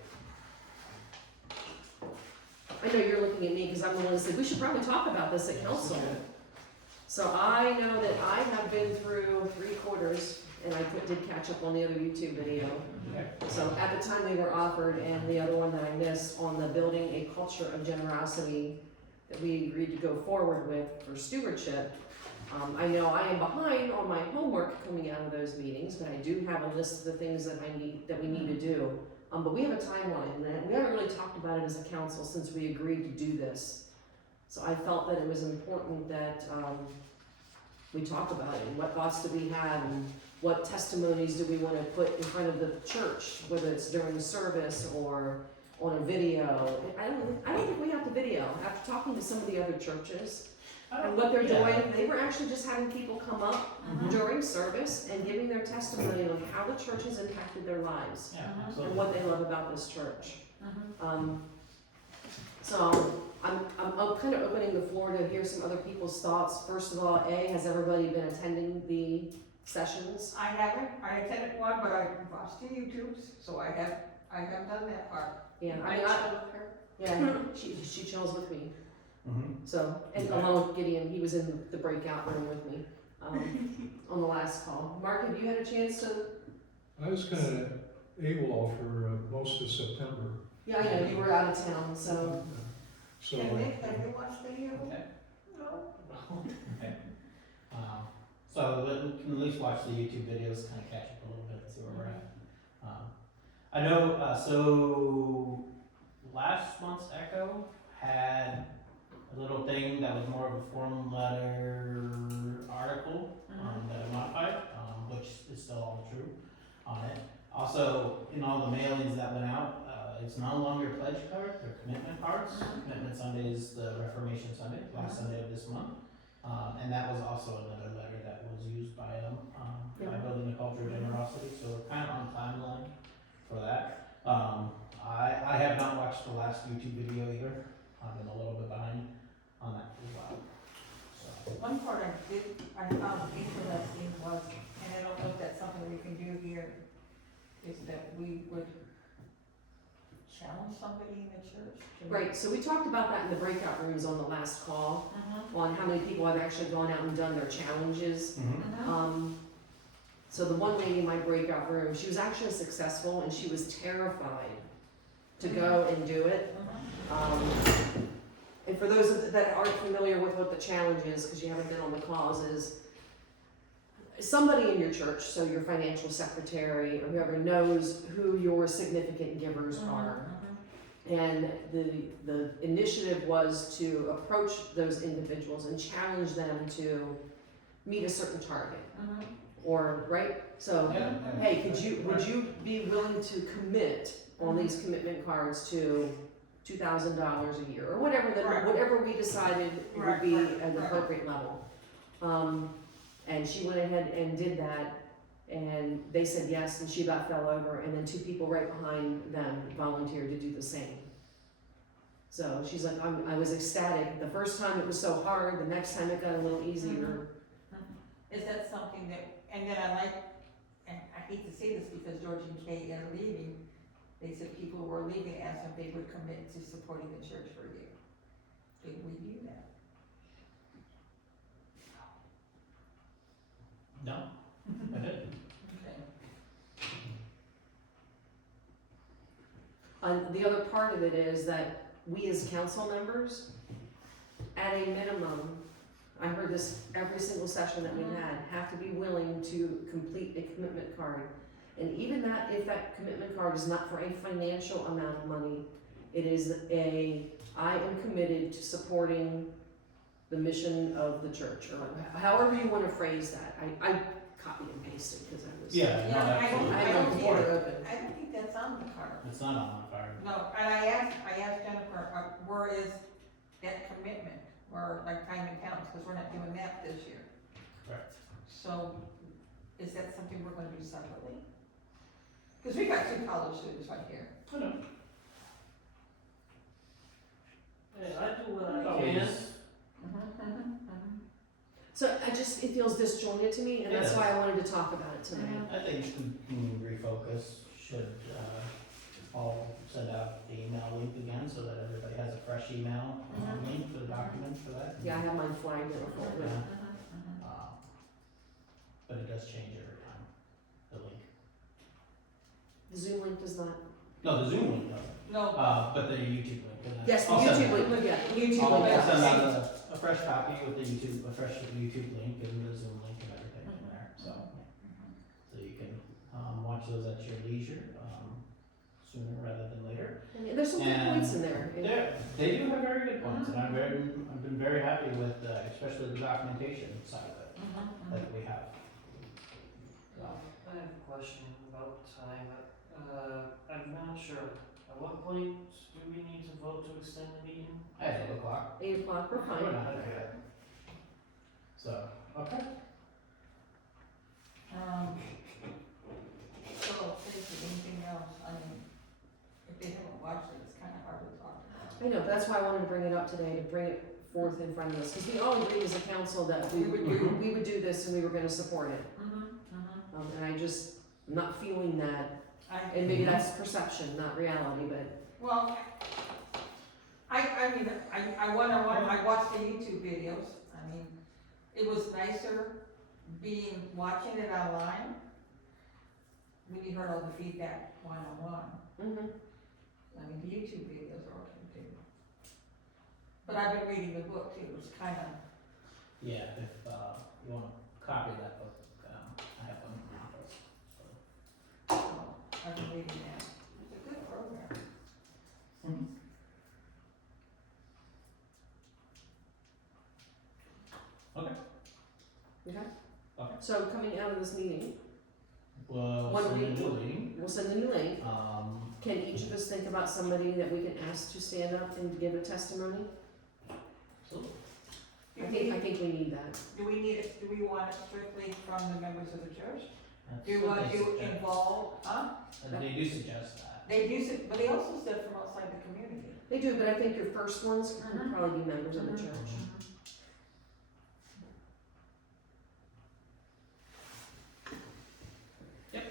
I know you're looking at me because I'm the one that said, we should probably talk about this at council. So I know that I have been through 3/4 and I did catch up on the other YouTube video. Okay. So at the time they were offered, and the other one that I missed on the building a culture of generosity that we agreed to go forward with for stewardship. I know I am behind on my homework coming out of those meetings, but I do have a list of the things that we need to do. But we have a timeline, and we haven't really talked about it as a council since we agreed to do this. So I felt that it was important that, we talk about it, and what thoughts do we have, and what testimonies do we wanna put in front of the church, whether it's during the service or on a video. I don't think we have to video. After talking to some of the other churches and what they're doing, they were actually just having people come up during service and giving their testimony on how the church has impacted their lives Yeah, and absolutely. what they love about this church. So I'm kind of opening the floor to hear some other people's thoughts. First of all, has everybody been attending the sessions? I haven't, I attended one, but I watched the YouTubes, so I have done that part. Yeah, I chill with her. yeah, she chills with me. Mhm. So, and along with Gideon, he was in the breakout room with me, on the last call. Mark, have you had a chance to? I was kind of AWOL for most of September. Yeah, I know, you were out of town, so. So, And Nick, have you watched any of them? Okay. No? Okay. So we can at least watch the YouTube videos, kind of catch up a little bit, and see where we're at. I know, so last month's Echo had a little thing that was more of a form letter article that I modified, which is still all true on it. Also, in all the mailings that went out, it's no longer pledge cards, they're commitment cards. Commitment Sunday is the Reformation Sunday, last Sunday of this month. And that was also another letter that was used by building a culture of generosity, so we're kind of on timeline for that. I have not watched the last YouTube video either. I've been a little bit behind on that as well. So, One part I found interesting was, and I don't know if that's something we can do here, is that we would challenge somebody in the church. Right, so we talked about that in the breakout rooms on the last call, on how many people have actually gone out and done their challenges. So the one lady in my breakout room, she was actually successful and she was terrified to go and do it. And for those that aren't familiar with what the challenge is, because you haven't been on the calls, is somebody in your church, so your financial secretary or whoever, knows who your significant givers are. And the initiative was to approach those individuals and challenge them to meet a certain target. Or, right? So, hey, would you be willing to commit on these commitment cards to $2,000 a year, or whatever we decided would be an appropriate level. And she went ahead and did that, and they said yes, and she about fell over, and then 2 people right behind them volunteered to do the same. So she's like, I was ecstatic. The first time it was so hard, the next time it got a little easier. Is that something that, and then I like, and I hate to say this because George and Kay are leaving, they said people who are leaving asked if they would commit to supporting the church for a year. Did we do that? no, I didn't. Okay. And the other part of it is that we as council members, at a minimum, I heard this every single session that we had, have to be willing to complete a commitment card. And even that, if that commitment card is not for a financial amount of money, it is I am committed to supporting the mission of the church, or however you want to phrase that. I copied and pasted because I was. Yeah, no, Yeah, absolutely. I I don't don't keep it either. open. I don't think that's on the card. It's not on the card. No, and I asked Jennifer, where is that commitment, or like time and talents, because we're not doing that this year. Correct. So, is that something we're gonna do separately? Because we got 2 college students right here. I know. Hey, I do what I Always. can. So it feels disjointed to me, and that's It why I wanted to talk about it tonight. I think we can refocus, should I'll send out the email link again so that everybody has a fresh email link for the document for that. Yeah, I have mine flagged in a folder. But it does change every time, the link. The Zoom link does not. No, the Zoom link doesn't, No, but the YouTube link. and Yes, the I'll send YouTube that. link, yeah, the YouTube I'll link. send out a fresh copy with the YouTube, a fresh YouTube link and the Zoom link and everything in there, so. So you can, watch those at your leisure, sooner rather than later. And there's some good And points in there. And They do have very good points, and I've been very happy with, especially the documentation side of it that we have. So, I have a question about time. I'm not sure. At what point do we need to vote to extend the meeting? at 8 o'clock. 8 o'clock, we're We're fine. not there yet. So, okay. so, anything else, I mean, if they haven't watched it, it's kind of hard to talk about. I know, that's why I wanted to bring it up today, to bring it forth in front of us, because we all agreed as a council that we would do this and we were gonna support it. And I just, I'm not feeling that, and maybe that's perception, not reality, but Well, I mean, I watched the YouTube videos, I mean, it was nicer watching it online, when you heard all the feedback one-on-one. I mean, the YouTube videos are okay too. But I've been reading the book too, it's kind of, Yeah, if, you wanna copy that book, I have one in my office, so. I've been reading that, it's a good program. Okay. okay. Okay. So coming out of this meeting, Well, What do so we the do? meeting, we'll send a new link. Can each of us think about somebody that we can ask to stand up and give a testimony? absolutely. I think we need that. Do we need it, do we want it strictly from the members of the church? That's Do you what want they to suggest. involve, And they do suggest that. They use it, but they also said from outside the community. They do, but I think your first ones would probably be members of the church. Okay.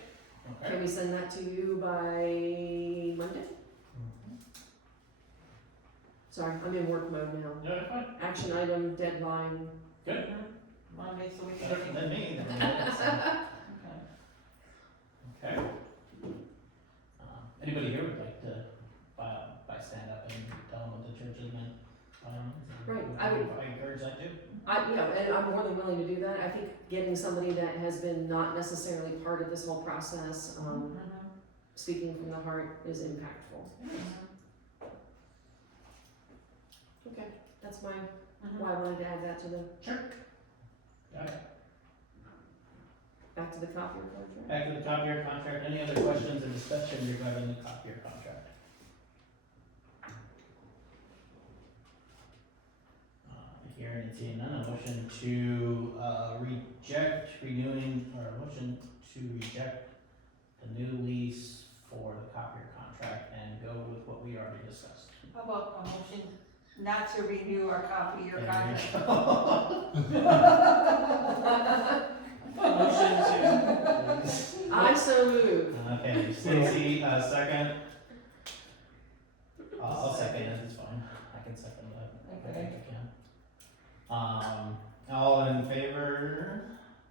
Can we send that to you by Monday? Sorry, I'm in work mode now. Yeah, fine. Action item, deadline. Good. Monday, so we can. Better than me, then. Okay. Okay. Anybody here would like to, by stand up and tell them what the church has been? Right, I would- I encourage that too. And I'm more than willing to do that. I think getting somebody that has been not necessarily part of this whole process, speaking from the heart, is impactful. Okay, that's why I wanted to add that to the, Sure. Got it. back to the copier contract. Back to the copier contract, any other questions or discussion regarding the copier contract? Hearing and seeing none, a motion to, reject renewing, or a motion to reject the new lease for the copier contract and go with what we already discussed. How about a motion not to renew our copy or There contract? you go. Motion to, I so move. Okay, Stacy, second. I'll second it, it's fine, I can second that, I think I can. All in favor?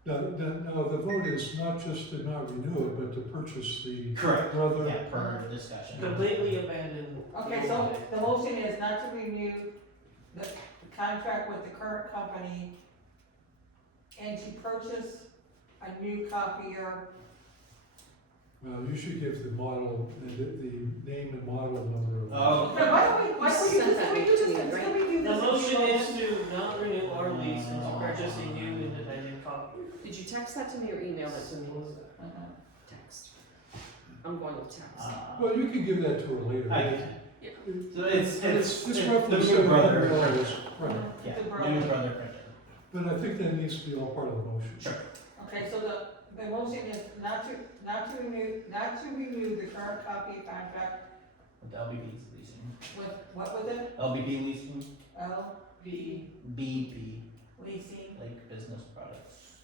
No, the vote is not just to not renew it, but to purchase the Correct. other. Yeah, per discussion. completely abandon. Okay, so the motion is not to renew the contract with the current company and to purchase a new copier. Well, you should give the model, the name and model number of. Oh. Okay, why don't we Sent that do to me, this, right? can we do The this? motion is to not renew our lease and to purchase a new independent copy. Did you text that to me or email it to me? Uh-huh. Text. I'm going with text. Well, you can give that to her later. I can. So it's It's the roughly new brother. $700, right, Yeah, The new brother. brother printer. but I think that needs to be all part of the motion. Sure. Okay, so the motion is not to renew the current copy contract With LBP's leasing. with, what was it? LBP leasing, LB BP, leasing, Lake Business Products.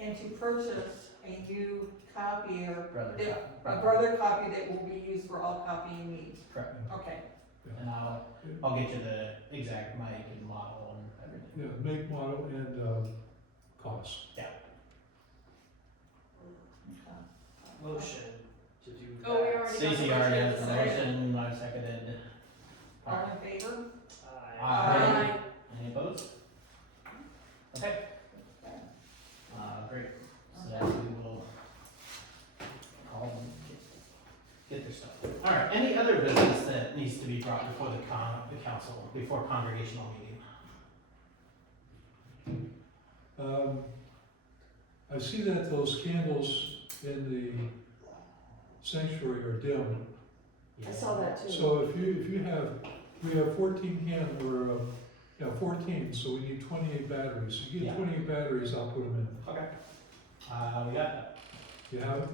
and to purchase a new copier, Brother. a brother copy that will be used for all copying needs. Correct. Okay. And I'll get you the exact mic and model and everything. Yeah, make, model, and, cost. Motion to do that. Oh, we already got the Stacy already motion has the second. motion, I seconded. All in favor? Aye. Aye. Any opposed? Okay, great, so we will call them, get their stuff. Alright, any other business that needs to be brought before the council, before congregational meeting? I see that those candles in the sanctuary are dim. I saw that too. So if you have, we have 14 candles, or, 14, so we need 28 batteries. You Yeah. get 28 batteries, I'll put them in. Okay. We got that. You have it?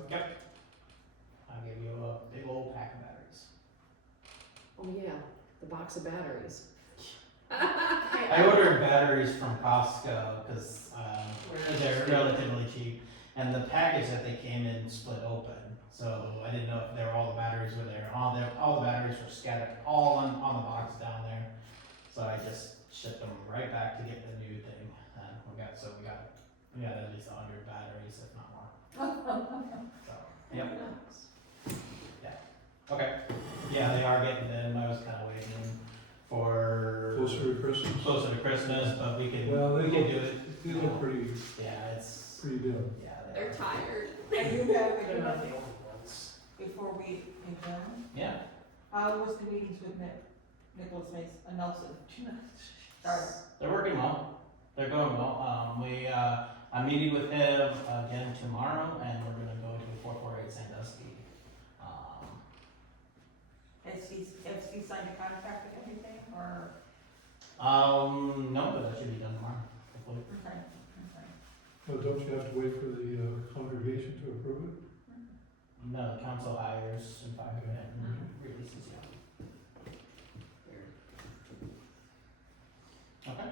I'll give you a big old pack of batteries. Oh, yeah, the box of batteries. I ordered batteries from Costco, cause, they're relatively cheap, and the package that they came in split open, so I didn't know if all the batteries were there. All the batteries were scattered all on the box down there, so I just shipped them right back to get the new thing, and we got at least 100 batteries, if not more. So, yep, okay, yeah, they are getting them, I was kinda waiting for Closer to Christmas? closer to Christmas, but we can Well, do it. They look pretty Yeah, it's, dim. yeah, They're tired. And you have They're not it the only ones. before we adjourn. yeah. How was the meetings with Nicholas Mason, Nelson? Sorry. They're working well. They're going well. I'm meeting with him again tomorrow, and we're gonna go to 448 Sandusky. Has he signed a contract and everything, or? No, but that should be done tomorrow, hopefully. Okay. Oh, don't you have to wait for the congregation to approve it? No, the council hires and fires and releases you. Okay.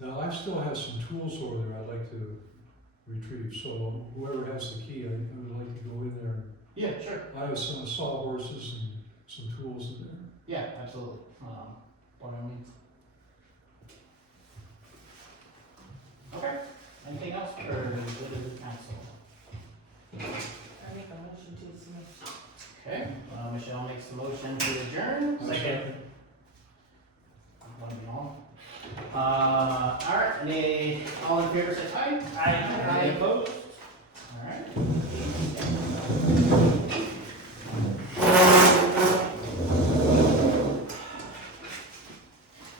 Now, I still have some tools over there I'd like to retrieve, so whoever has the key, I would like to go in there. Yeah, sure. I have some sawhorses and some tools in there. Yeah, absolutely. By all means. Okay. Anything else for the good of the council? I make a motion to dismiss. Okay, Michelle makes the motion to adjourn. Second. One of y'all. Alright, all in favor say aye. Aye. Any opposed? Alright.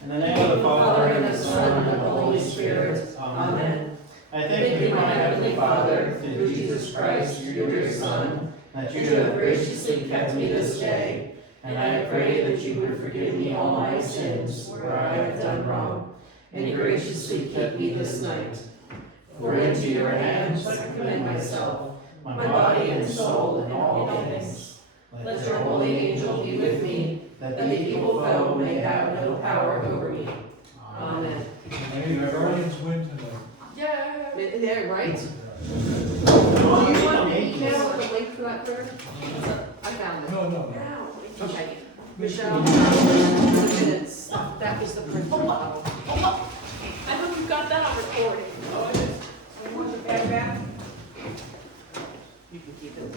In the name of the Father, and the Son, and the Holy Spirit. Amen. I thank you, my Heavenly Father, through Jesus Christ, your dear Son, that you have graciously kept me this day, and I pray that you would forgive me all my sins where I have done wrong, and graciously keep me this night. For into your hands I commend myself, my body and soul, and all things. Let your holy angel be with me, that the evil foe may have no power over me. Amen. Hey, the Guardians win tonight. Yeah. Yeah, right? Oh, Do you want me to email the link for that prayer? I found it. No. Okay. Michelle, minutes, that was the printed model. I hope you got that on recording. And what's the bad back? You can keep it.